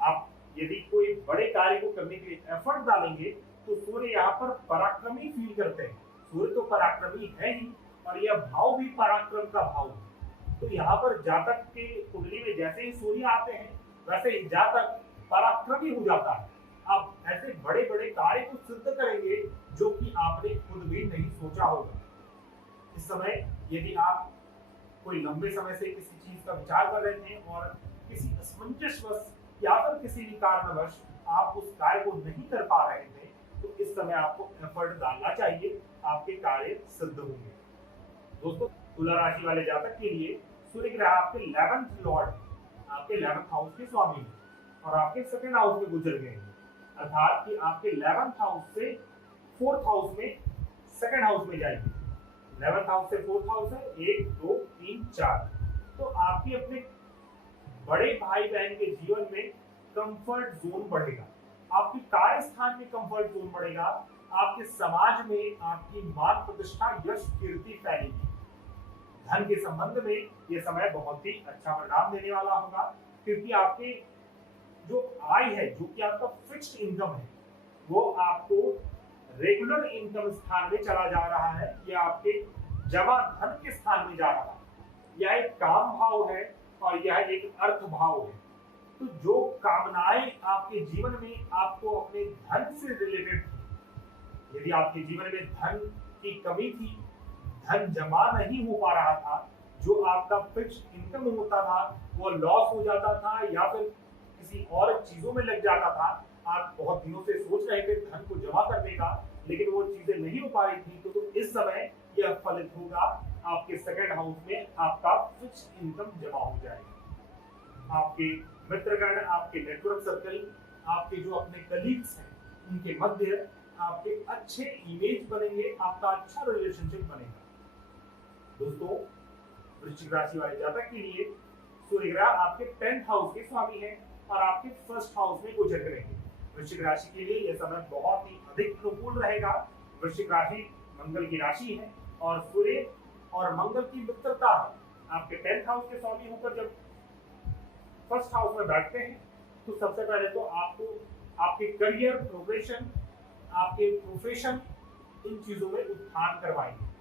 आप यदि कोई बड़े कार्य को करने के लिए एफर्ट डालेंगे तो सूर्य यहाँ पर पराक्रमी फील करते हैं। सूर्य तो पराक्रमी है ही, और यह भाव भी पराक्रम का भाव है। तो यहाँ पर जातक के कुंडली में जैसे ही सूर्य आते हैं वैसे ही जातक पराक्रमी हो जाता है। आप ऐसे बड़े बड़े कार्य को सिद्ध करेंगे जो कि आपने खुद भी नहीं सोचा होगा। इस समय यदि आप कोई लंबे समय से किसी चीज का विचार कर रहे थे और किसी असमंजसवश या फिर किसी भी कारणवश आप उस कार्य को नहीं कर पा रहे थे, तो इस समय आपको एफर्ट डालना चाहिए, आपके कार्य सिद्ध होंगे। दोस्तों, तुला राशि वाले जातक के लिए सूर्य ग्रह आपके 11th लॉर्ड, आपके 11th हाउस के स्वामी और आपके 2nd हाउस में गुजर गए हैं। अर्थात कि आपके 11th हाउस से 4th हाउस में, सेकंड हाउस में जाएगी। 11th हाउस से 4th हाउस है, 1 2 3 4। तो आपकी अपने बड़े भाई बहन के जीवन में कंफर्ट जोन बढ़ेगा, आपकी कार्य स्थान में कंफर्ट जोन बढ़ेगा, आपके समाज में आपकी मान प्रतिष्ठा यश कीर्ति फैलेगी। धन के संबंध में यह समय बहुत ही अच्छा परिणाम देने वाला होगा, क्योंकि आपके जो आय है, जो कि आपका फिक्स्ड इनकम है, वो आपको रेगुलर इनकम स्थान में चला जा रहा है, या आपके जमा धन के स्थान में जा रहा है। यह एक काम भाव है और यह एक अर्थ भाव है। तो जो कामनाएं आपके जीवन में आपको अपने धन से रिलेटेड थी, यदि आपके जीवन में धन की कमी थी, धन जमा नहीं हो पा रहा था, जो आपका फिक्स्ड इनकम होता था वो लॉस हो जाता था या फिर किसी और चीजों में लग जाता था, आप बहुत दिनों से सोच रहे थे धन को जमा करने का, लेकिन वो चीजें नहीं हो पा रही थी, तो इस समय यह फलित होगा, आपके सेकंड हाउस में आपका फिक्स्ड इनकम जमा हो जाएगा। आपके मित्रगण, आपके नेटवर्क सर्कल, आपके जो अपने कलीग्स हैं, उनके मध्य आपके अच्छे इमेज बनेंगे, आपका अच्छा रिलेशनशिप बनेगा। दोस्तों, वृश्चिक राशि वाले जातक के लिए सूर्य ग्रह आपके 10th हाउस के स्वामी हैं और आपके फर्स्ट हाउस में गोचर करेंगे। वृश्चिक राशि के लिए यह समय बहुत ही अधिक अनुकूल रहेगा। वृश्चिक राशि मंगल की राशि है और सूर्य और मंगल की मित्रता है। आपके 10th हाउस के स्वामी होकर जब फर्स्ट हाउस में बैठते हैं, तो सबसे पहले तो आपको आपके करियर, प्रोग्रेशन, आपके प्रोफेशन, इन चीजों में उत्थान करवाएंगे।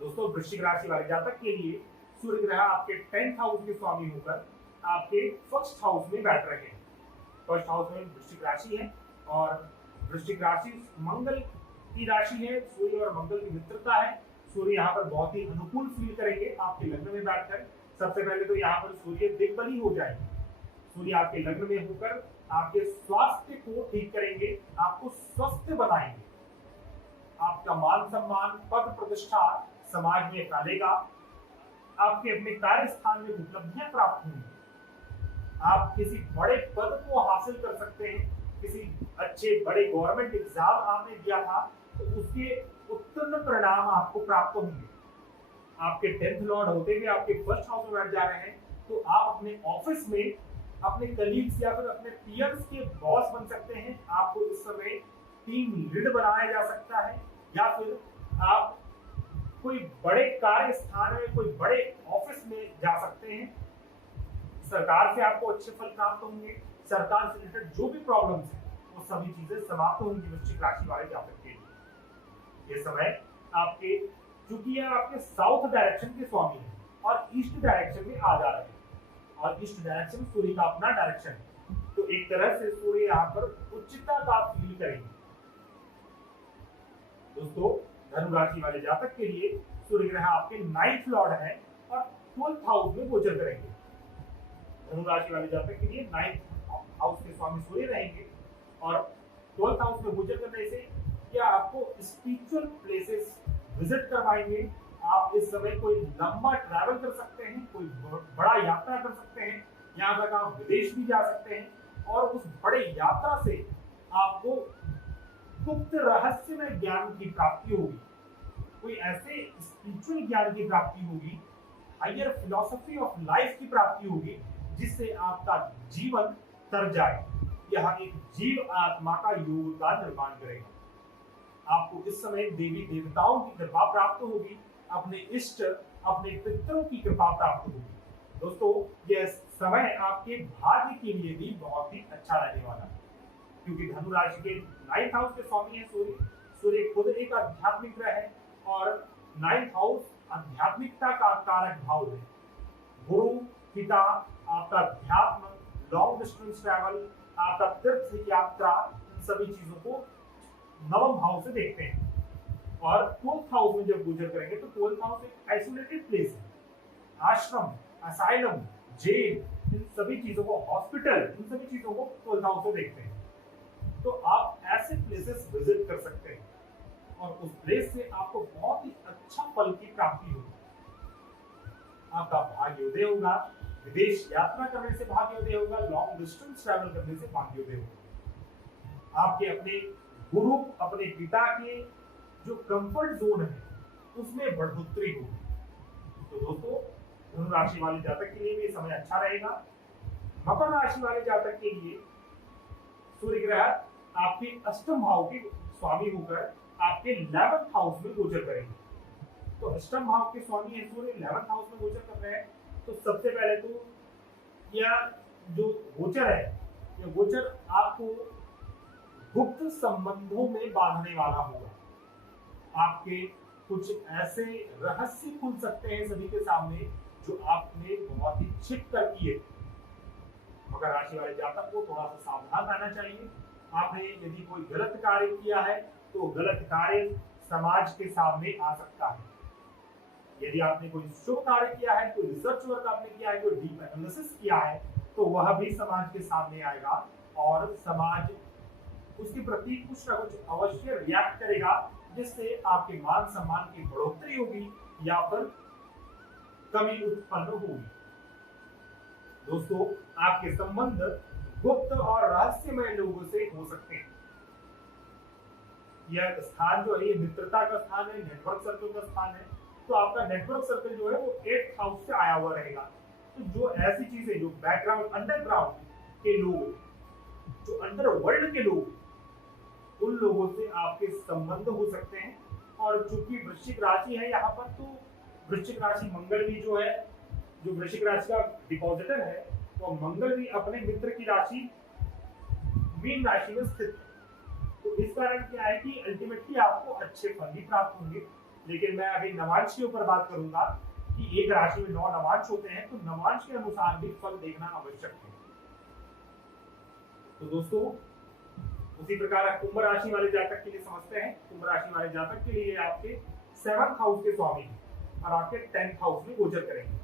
दोस्तों, वृश्चिक राशि वाले जातक के लिए सूर्य ग्रह आपके 10th हाउस के स्वामी होकर आपके फर्स्ट हाउस में बैठ रहे हैं। फर्स्ट हाउस में वृश्चिक राशि है और वृश्चिक राशि मंगल की राशि है, सूर्य और मंगल की मित्रता है। सूर्य यहाँ पर बहुत ही अनुकूल फील करेंगे आपके लग्न में बैठकर। सबसे पहले तो यहाँ पर सूर्य दिग्बली हो जाएंगे। सूर्य आपके लग्न में होकर आपके स्वास्थ्य को ठीक करेंगे, आपको स्वस्थ बनाएंगे, आपका मान सम्मान, पद प्रतिष्ठा समाज में फैलेगा, आपके अपने कार्य स्थान में उपलब्धियां प्राप्त होंगी, आप किसी बड़े पद को हासिल कर सकते हैं। किसी अच्छे बड़े गवर्नमेंट एग्जाम आपने दिया था, तो उसके उत्तीर्ण परिणाम आपको प्राप्त होंगे। आपके 10th लॉर्ड होते हुए आपके फर्स्ट हाउस में बैठ जा रहे हैं, तो आप अपने ऑफिस में अपने कलीग्स या फिर अपने पीयर्स के बॉस बन सकते हैं। आपको इस समय टीम लीड बनाया जा सकता है, या फिर आप कोई बड़े कार्य स्थान में, कोई बड़े ऑफिस में जा सकते हैं। सरकार से आपको अच्छे फल प्राप्त होंगे। सरकार से रिलेटेड जो भी प्रॉब्लम्स हैं, वो सभी चीजें समाप्त होंगी वृश्चिक राशि वाले जातक के लिए। ये समय आपके, चूंकि ये आपके साउथ डायरेक्शन के स्वामी हैं और ईस्ट डायरेक्शन में आ जा रहे हैं, और ईस्ट डायरेक्शन सूर्य का अपना डायरेक्शन है, तो एक तरह से सूर्य यहाँ पर उच्चता का फील करेंगे। दोस्तों, धनु राशि वाले जातक के लिए सूर्य ग्रह आपके 9th लॉर्ड है और 12th हाउस में गोचर करेंगे। धनु राशि वाले जातक के लिए 9th हाउस के स्वामी सूर्य रहेंगे और 12th हाउस में गोचर करने से क्या आपको स्पिरिचुअल प्लेसेस विजिट करवाएंगे। आप इस समय कोई लंबा ट्रैवल कर सकते हैं, कोई बड़ा यात्रा कर सकते हैं, यहाँ तक आप विदेश भी जा सकते हैं, और उस बड़े यात्रा से आपको गुप्त रहस्यमय ज्ञान की प्राप्ति होगी, कोई ऐसे स्पिरिचुअल ज्ञान की प्राप्ति होगी, हायर फिलॉसफी ऑफ लाइफ की प्राप्ति होगी, जिससे आपका जीवन तर जाए। यह एक जीव आत्मा का योग का निर्माण करेगा। आपको इस समय देवी देवताओं की कृपा प्राप्त होगी, अपने इष्ट, अपने पितरों की कृपा प्राप्त होगी। दोस्तों, यह समय आपके भाग्य के लिए भी बहुत ही अच्छा रहने वाला है, क्योंकि धनु राशि के 9th हाउस के स्वामी है सूर्य। सूर्य खुद एक आध्यात्मिक ग्रह है और 9th हाउस आध्यात्मिकता का कारक भाव है। गुरु, पिता, आपका अध्यात्म, लॉन्ग डिस्टेंस ट्रैवल, आपका तीर्थ यात्रा, इन सभी चीजों को 9वें भाव से देखते हैं। और 12th हाउस में जब गोचर करेंगे, तो 12th हाउस एक आइसोलेटेड प्लेस है। आश्रम, असाइलम, जेल, इन सभी चीजों को, हॉस्पिटल, इन सभी चीजों को 12th हाउस से देखते हैं। तो आप ऐसे प्लेसेस विजिट कर सकते हैं और उस प्लेस से आपको बहुत ही अच्छा फल की प्राप्ति होगी। आपका भाग्योदय होगा, विदेश यात्रा करने से भाग्योदय होगा, लॉन्ग डिस्टेंस ट्रैवल करने से भाग्योदय होगा। आपके अपने गुरु, अपने पिता के जो कंफर्ट जोन है उसमें बढ़ोतरी होगी। तो दोस्तों, धनु राशि वाले जातक के लिए भी समय अच्छा रहेगा। मकर राशि वाले जातक के लिए सूर्य ग्रह आपके अष्टम भाव के स्वामी होकर आपके 11th हाउस में गोचर करेंगे। तो अष्टम भाव के स्वामी है सूर्य, 11th हाउस में गोचर कर रहे हैं। तो सबसे पहले तो यह जो गोचर है, यह गोचर आपको गुप्त संबंधों में बांधने वाला होगा। आपके कुछ ऐसे रहस्य खुल सकते हैं सभी के सामने जो आपने बहुत ही छिप कर किए। मकर राशि वाले जातक को थोड़ा सा सावधान रहना चाहिए। आपने यदि कोई गलत कार्य किया है तो गलत कार्य समाज के सामने आ सकता है। यदि आपने कोई शुभ कार्य किया है, कोई रिसर्च वर्क आपने किया है, कोई डीप एनालिसिस किया है, तो वह भी समाज के सामने आएगा और समाज उसके प्रति कुछ ना कुछ अवश्य रिएक्ट करेगा, जिससे आपके मान सम्मान की बढ़ोतरी होगी या फिर कमी उत्पन्न होगी। दोस्तों, आपके संबंध गुप्त और रहस्यमय लोगों से हो सकते हैं। यह स्थान जो है ये मित्रता का स्थान है, नेटवर्क सर्कल का स्थान है। तो आपका नेटवर्क सर्कल जो है वो 8th हाउस से आया हुआ रहेगा। तो जो ऐसी चीजें, जो बैकग्राउंड अंडरग्राउंड के लोग, जो अंडरवर्ल्ड के लोग, उन लोगों से आपके संबंध हो सकते हैं। और चूंकि वृश्चिक राशि है यहाँ पर, तो वृश्चिक राशि मंगल भी जो है, जो वृश्चिक राशि का डिपॉजिटर है, तो मंगल भी अपने मित्र की राशि मीन राशि में स्थित है। तो इस कारण क्या है कि अल्टीमेटली आपको अच्छे फल ही प्राप्त होंगे। लेकिन मैं अभी नवांश के ऊपर बात करूंगा कि एक राशि में 9 नवांश होते हैं, तो नवांश के अनुसार भी फल देखना आवश्यक है। तो दोस्तों, उसी प्रकार कुंभ राशि वाले जातक के लिए समझते हैं। कुंभ राशि वाले जातक के लिए आपके 7th हाउस के स्वामी हैं और आपके 10th हाउस में गोचर करेंगे।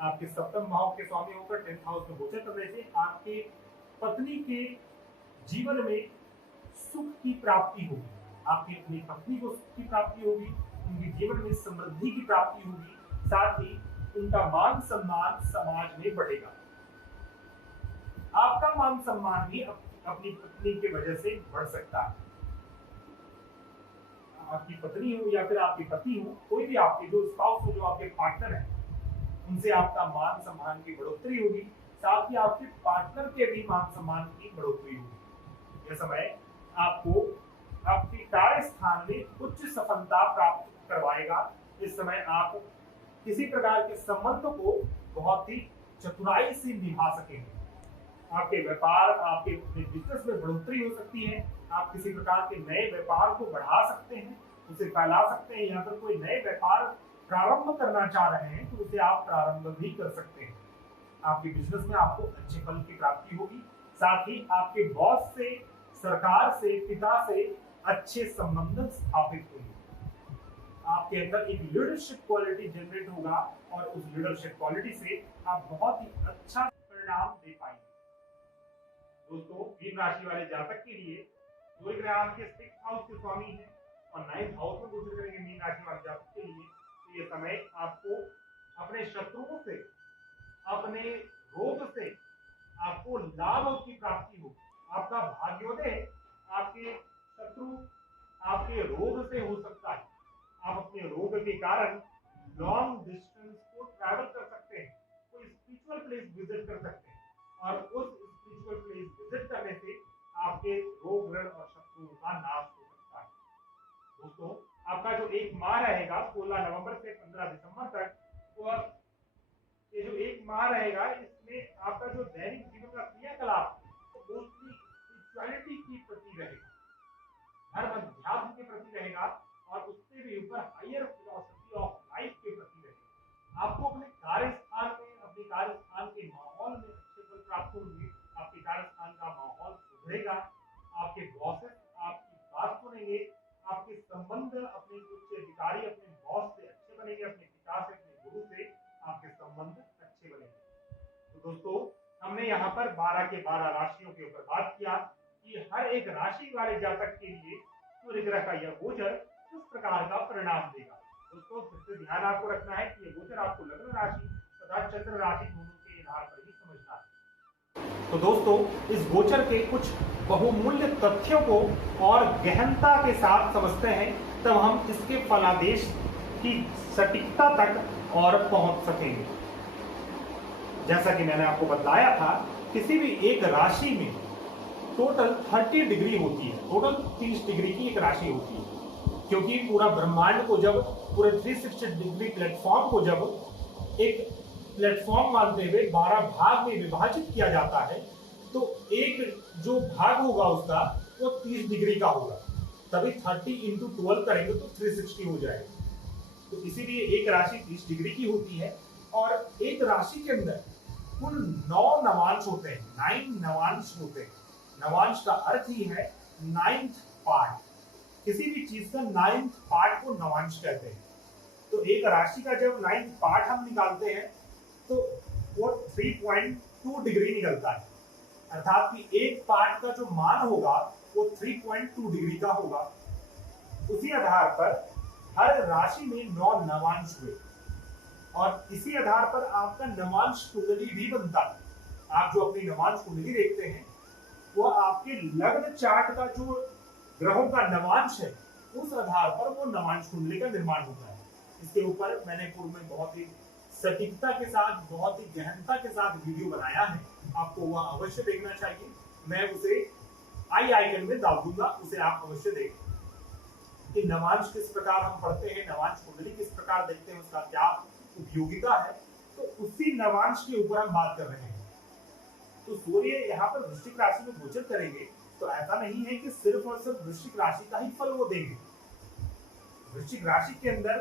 आपके सप्तम भाव के स्वामी होकर 10th हाउस में गोचर करने से आपके पत्नी के जीवन में सुख की प्राप्ति होगी। आपकी अपनी पत्नी को सुख की प्राप्ति होगी, उनके जीवन में समृद्धि की प्राप्ति होगी, साथ ही उनका मान सम्मान समाज में बढ़ेगा। आपका मान सम्मान भी अपनी पत्नी की वजह से बढ़ सकता है। आपकी पत्नी हो या फिर आपके पति हो, कोई भी आपके जो स्पाउस हो, जो आपके पार्टनर है, उनसे आपका मान सम्मान की बढ़ोतरी होगी। साथ ही आपके पार्टनर के भी मान सम्मान की बढ़ोतरी होगी। यह समय आपको आपके कार्य स्थान में उच्च सफलता प्राप्त करवाएगा। इस समय आप किसी प्रकार के संबंध को बहुत ही चतुराई से निभा सकेंगे। आपके व्यापार, आपके बिजनेस में बढ़ोतरी हो सकती है। आप किसी प्रकार के नए व्यापार को बढ़ा सकते हैं, उसे फैला सकते हैं, या फिर कोई नए व्यापार प्रारंभ करना चाह रहे हैं तो उसे आप प्रारंभ भी कर सकते हैं। आपके बिजनेस में आपको अच्छे फल की प्राप्ति होगी। साथ ही आपके बॉस से, सरकार से, पिता से अच्छे संबंध स्थापित होंगे। आपके अंदर एक लीडरशिप क्वालिटी जनरेट होगा और उस लीडरशिप क्वालिटी से आप बहुत ही अच्छा परिणाम दे पाएंगे। दोस्तों, मीन राशि वाले जातक के लिए सूर्य ग्रह आपके 6th हाउस के स्वामी हैं और 9th हाउस में गोचर करेंगे। मीन राशि वाले जातक के लिए तो ये समय आपको अपने शत्रुओं से, अपने रोग से आपको लाभ की प्राप्ति होगी। आपका भाग्योदय आपके शत्रु, आपके रोग से हो सकता है। आप अपने रोग के कारण लॉन्ग डिस्टेंस को ट्रैवल कर सकते हैं, कोई स्पिरिचुअल प्लेस विजिट कर सकते हैं और उस स्पिरिचुअल प्लेस विजिट करने से आपके रोग, ऋण और शत्रुओं का नाश हो सकता है। दोस्तों, आपका जो एक माह रहेगा 16 नवंबर से 15 दिसंबर तक, तो ये जो एक माह रहेगा, इसमें आपका जो दैनिक जीवन का क्रियाकलाप मोस्टली स्पिरिचुअलिटी की प्रति रहेगा, धर्म अध्यात्म के प्रति रहेगा और उससे भी ऊपर हायर फिलॉसफी ऑफ लाइफ के प्रति रहेगा। आपको अपने कार्यस्थान में, अपने कार्यस्थान के माहौल में अच्छे फल प्राप्त होंगे। आपके कार्यस्थान का माहौल सुधरेगा, आपके बॉसेस आपकी बात सुनेंगे, आपके संबंध अपने उच्च अधिकारी, अपने बॉस से अच्छे बनेंगे, अपने पिता से, अपने गुरु से आपके संबंध अच्छे बनेंगे। तो दोस्तों, हमने यहाँ पर 12 के 12 राशियों के ऊपर बात किया कि हर एक राशि वाले जातक के लिए सूर्य ग्रह का यह गोचर किस प्रकार का परिणाम देगा। दोस्तों, फिर से ध्यान आपको रखना है कि यह गोचर आपको लग्न राशि तथा चंद्र राशि दोनों के आधार पर ही समझना है। तो दोस्तों, इस गोचर के कुछ बहुमूल्य तथ्यों को और गहनता के साथ समझते हैं, तब हम इसके फलादेश की सटीकता तक और पहुंच सकेंगे। जैसा कि मैंने आपको बताया था, किसी भी एक राशि में टोटल 30 डिग्री होती है, टोटल 30 डिग्री की एक राशि होती है, क्योंकि पूरा ब्रह्मांड को जब पूरे 360 डिग्री प्लेटफॉर्म को जब एक प्लेटफॉर्म मानते हुए 12 भाग में विभाजित किया जाता है, तो एक जो भाग होगा उसका वो 30 डिग्री का होगा, तभी 30 इंटू 12 करेंगे तो 360 हो जाएगा। तो इसीलिए एक राशि 30 डिग्री की होती है, और एक राशि के अंदर कुल 9 नवांश होते हैं, 9 नवांश होते हैं। नवांश का अर्थ ही है 9th पार्ट, किसी भी चीज का 9th पार्ट को नवांश कहते हैं। तो एक राशि का जब 9th पार्ट हम निकालते हैं तो वो 3.2 डिग्री निकलता है, अर्थात कि एक पार्ट का जो मान होगा वो 3.2 डिग्री का होगा। उसी आधार पर हर राशि में 9 नवांश हुए, और इसी आधार पर आपका नवांश कुंडली भी बनता है। आप जो अपनी नवांश कुंडली देखते हैं वो आपके लग्न चार्ट का जो ग्रहों का नवांश है, उस आधार पर वो नवांश कुंडली का निर्माण होता है। इसके ऊपर मैंने पूर्व में बहुत ही सटीकता के साथ, बहुत ही गहनता के साथ वीडियो बनाया है, आपको वह अवश्य देखना चाहिए। मैं उसे आई आइकन में डाल दूंगा, उसे आप अवश्य देखें कि नवांश किस प्रकार हम पढ़ते हैं, नवांश कुंडली किस प्रकार देखते हैं, उसका क्या उपयोगिता है। तो उसी नवांश के ऊपर हम बात कर रहे हैं। तो सूर्य यहाँ पर वृश्चिक राशि में गोचर करेंगे, तो ऐसा नहीं है कि सिर्फ और सिर्फ वृश्चिक राशि का ही फल वो देंगे। वृश्चिक राशि के अंदर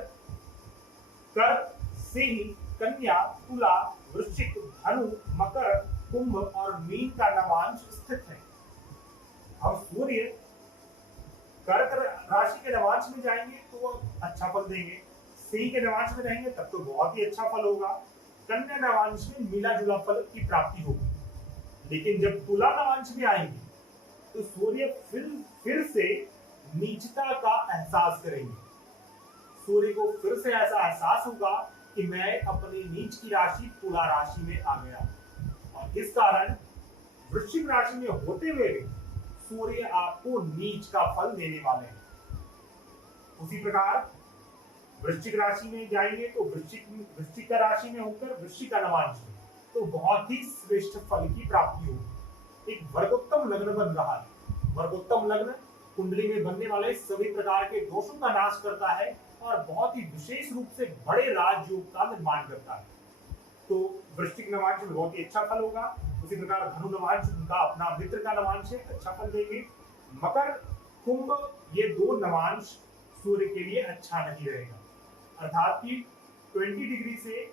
कर्क, सिंह, कन्या, तुला, वृश्चिक, धनु, मकर, कुंभ और मीन का नवांश स्थित है। अब सूर्य कर्क राशि के नवांश में जाएंगे तो वो अच्छा फल देंगे, सिंह के नवांश में रहेंगे तब तो बहुत ही अच्छा फल होगा, कन्या नवांश में मिला जुला फल की प्राप्ति होगी। लेकिन जब तुला नवांश में आएंगे तो सूर्य फिर से नीचता का एहसास करेंगे। सूर्य को फिर से ऐसा एहसास होगा कि मैं अपनी नीच की राशि तुला राशि में आ गया, और इस कारण वृश्चिक राशि में होते हुए भी सूर्य आपको नीच का फल देने वाले हैं। उसी प्रकार वृश्चिक राशि में जाएंगे तो वृश्चिक का राशि में होकर वृश्चिक का नवांश में, तो बहुत ही श्रेष्ठ फल की प्राप्ति होगी। एक वर्गोत्तम लग्न बन रहा है। वर्गोत्तम लग्न कुंडली में बनने वाले सभी प्रकार के दोषों का नाश करता है और बहुत ही विशेष रूप से बड़े राजयोग का निर्माण करता है। तो वृश्चिक नवांश में बहुत ही अच्छा फल होगा। उसी प्रकार धनु नवांश उनका अपना मित्र का नवांश है, अच्छा फल देंगे। मकर, कुंभ, ये 2 नवांश सूर्य के लिए अच्छा नहीं रहेगा, अर्थात कि 20 डिग्री से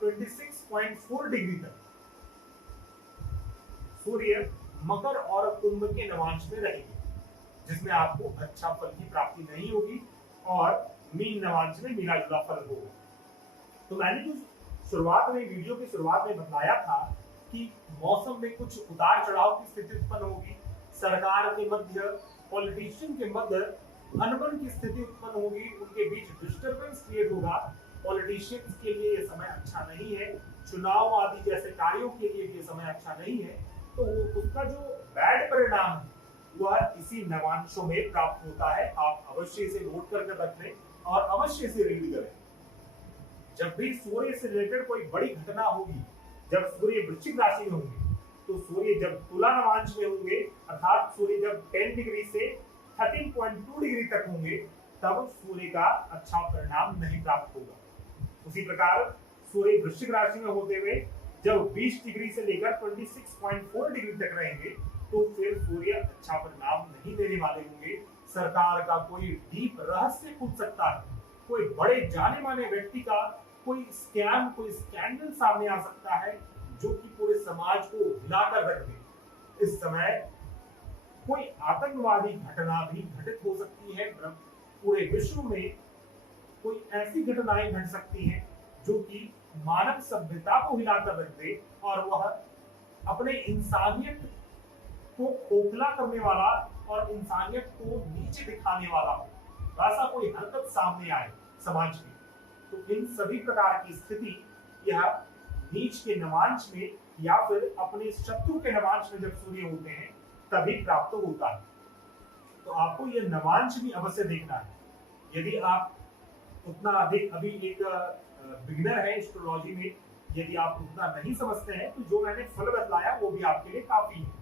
26.4 डिग्री तक सूर्य मकर और कुंभ के नवांश में रहेंगे, जिसमें आपको अच्छा फल की प्राप्ति नहीं होगी, और मीन नवांश में मिला जुला फल होगा। तो मैंने जो शुरुआत में, वीडियो की शुरुआत में बताया था कि मौसम में कुछ उतार चढ़ाव की स्थिति उत्पन्न होगी, सरकार के मध्य, पॉलिटिशियन के मध्य अनबन की स्थिति उत्पन्न होगी, उनके बीच डिस्टर्बेंस क्रिएट होगा। पॉलिटिशियंस के लिए ये समय अच्छा नहीं है, चुनाव आदि जैसे कार्यों के लिए ये समय अच्छा नहीं है। तो उसका जो बैड परिणाम है वह इसी नवांशों में प्राप्त होता है। आप अवश्य इसे नोट करके रख लें और अवश्य इसे रीड करें। जब भी सूर्य से रिलेटेड कोई बड़ी घटना होगी, जब सूर्य वृश्चिक राशि में होंगे, तो सूर्य जब तुला नवांश में होंगे, अर्थात सूर्य जब 10 डिग्री से 13.2 डिग्री तक होंगे, तब सूर्य का अच्छा परिणाम नहीं प्राप्त होगा। उसी प्रकार सूर्य वृश्चिक राशि में होते हुए जब 20 डिग्री से लेकर 26.4 डिग्री तक रहेंगे, तो फिर सूर्य अच्छा परिणाम नहीं देने वाले होंगे। सरकार का कोई डीप रहस्य खुल सकता है, कोई बड़े जाने माने व्यक्ति का कोई स्कैम, कोई स्कैंडल सामने आ सकता है, जो कि पूरे समाज को हिलाकर रख दे। इस समय कोई आतंकवादी घटना भी घटित हो सकती है। पूरे विश्व में कोई ऐसी घटनाएं घट सकती हैं जो कि मानव सभ्यता को हिलाकर रख दे, और वह अपने इंसानियत को खोखला करने वाला और इंसानियत को नीचे दिखाने वाला हो, वैसा कोई हरकत सामने आए समाज की। तो इन सभी प्रकार की स्थिति यह नीच के नवांश में या फिर अपने शत्रु के नवांश में जब सूर्य होते हैं तभी प्राप्त होता है। तो आपको ये नवांश भी अवश्य देखना है। यदि आप उतना अधिक, अभी एक बिगिनर है एस्ट्रोलॉजी में, यदि आप उतना नहीं समझते हैं तो जो मैंने फल बतलाया वो भी आपके लिए काफी है।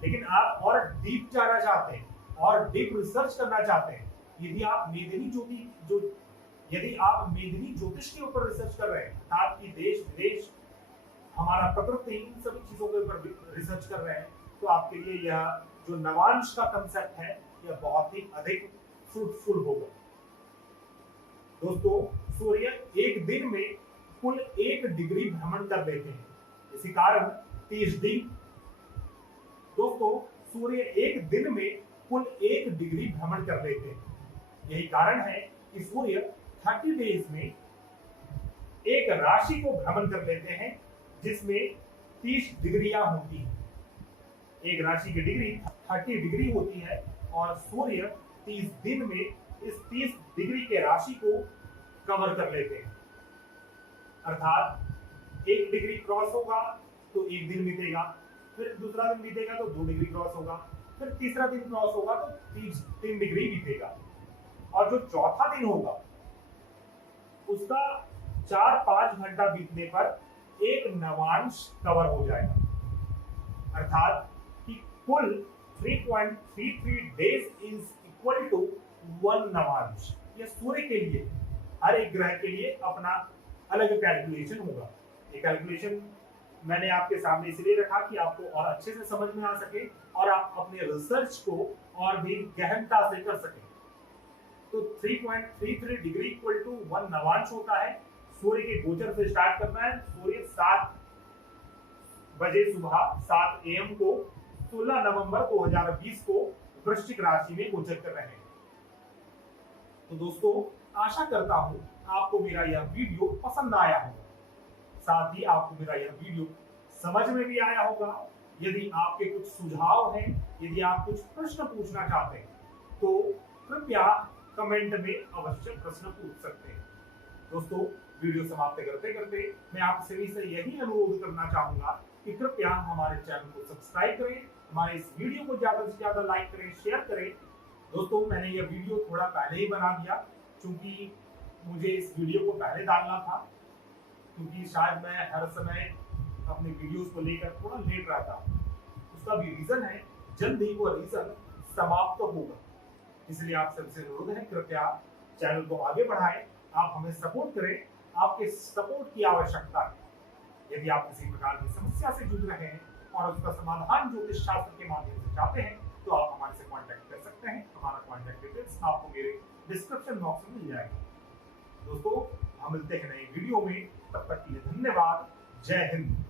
लेकिन आप और डीप जाना चाहते हैं और डीप रिसर्च करना चाहते हैं, यदि आप मेदिनी ज्योतिष के ऊपर रिसर्च कर रहे हैं, अर्थात कि देश विदेश, हमारा प्रकृति, इन सभी चीजों के ऊपर रिसर्च कर रहे हैं, तो आपके लिए यह जो नवांश का कंसेप्ट है यह बहुत ही अधिक फ्रूटफुल होगा। दोस्तों, सूर्य एक दिन में कुल 1 डिग्री भ्रमण कर लेते हैं, इसी कारण 30 दिन। दोस्तों, सूर्य एक दिन में कुल 1 डिग्री भ्रमण कर लेते हैं। यही कारण है कि सूर्य 30 डेज में एक राशि को भ्रमण कर लेते हैं, जिसमें 30 डिग्रियां होती हैं। एक राशि की डिग्री 30 डिग्री होती है और सूर्य 30 दिन में इस 30 डिग्री के राशि को कवर कर लेते हैं। अर्थात 1 डिग्री क्रॉस होगा तो 1 दिन बीतेगा, फिर दूसरा दिन बीतेगा तो 2 डिग्री क्रॉस होगा, फिर तीसरा दिन क्रॉस होगा तो 3 डिग्री बीतेगा, और जो चौथा दिन होगा उसका 4-5 घंटा बीतने पर एक नवांश कवर हो जाएगा। अर्थात कि कुल 3.33 डेज इज इक्वल टू 1 नवांश। यह सूर्य के लिए, हर एक ग्रह के लिए अपना अलग कैलकुलेशन होगा। ये कैलकुलेशन मैंने आपके सामने इसलिए रखा कि आपको और अच्छे से समझ में आ सके और आप अपने रिसर्च को और भी गहनता से कर सकें। तो 3.33 डिग्री इक्वल टू 1 नवांश होता है। सूर्य के गोचर से स्टार्ट करना है। सूर्य 7 बजे सुबह 7 AM को 16 नवंबर 2020 को वृश्चिक राशि में गोचर कर रहे हैं। तो दोस्तों, आशा करता हूं आपको मेरा यह वीडियो पसंद आया होगा, साथ ही आपको मेरा यह वीडियो समझ में भी आया होगा। यदि आपके कुछ सुझाव हैं, यदि आप कुछ प्रश्न पूछना चाहते हैं तो कृपया कमेंट में अवश्य प्रश्न पूछ सकते हैं। दोस्तों, वीडियो समाप्त करते करते मैं आप सभी से यही अनुरोध करना चाहूंगा कि कृपया हमारे चैनल को सब्सक्राइब करें, हमारे इस वीडियो को ज्यादा से ज्यादा लाइक करें, शेयर करें। दोस्तों, मैंने यह वीडियो थोड़ा पहले ही बना दिया क्योंकि मुझे इस वीडियो को पहले डालना था, क्योंकि शायद मैं हर समय अपने वीडियोस को लेकर थोड़ा लेट रहता हूँ। उसका भी रीजन है, जल्द ही वो रीजन समाप्त होगा। इसलिए आप सबसे अनुरोध है, कृपया चैनल को आगे बढ़ाएं, आप हमें सपोर्ट करें। आपके सपोर्ट की आवश्यकता है। यदि आप किसी प्रकार की समस्या से जूझ रहे हैं और उसका समाधान ज्योतिष शास्त्र के माध्यम से चाहते हैं तो आप हमारे से कांटेक्ट कर सकते हैं। हमारा कांटेक्ट डिटेल्स आपको मेरे डिस्क्रिप्शन बॉक्स में मिल जाएगा। दोस्तों, हम मिलते हैं नए वीडियो में, तब तक के लिए धन्यवाद। जय हिंद।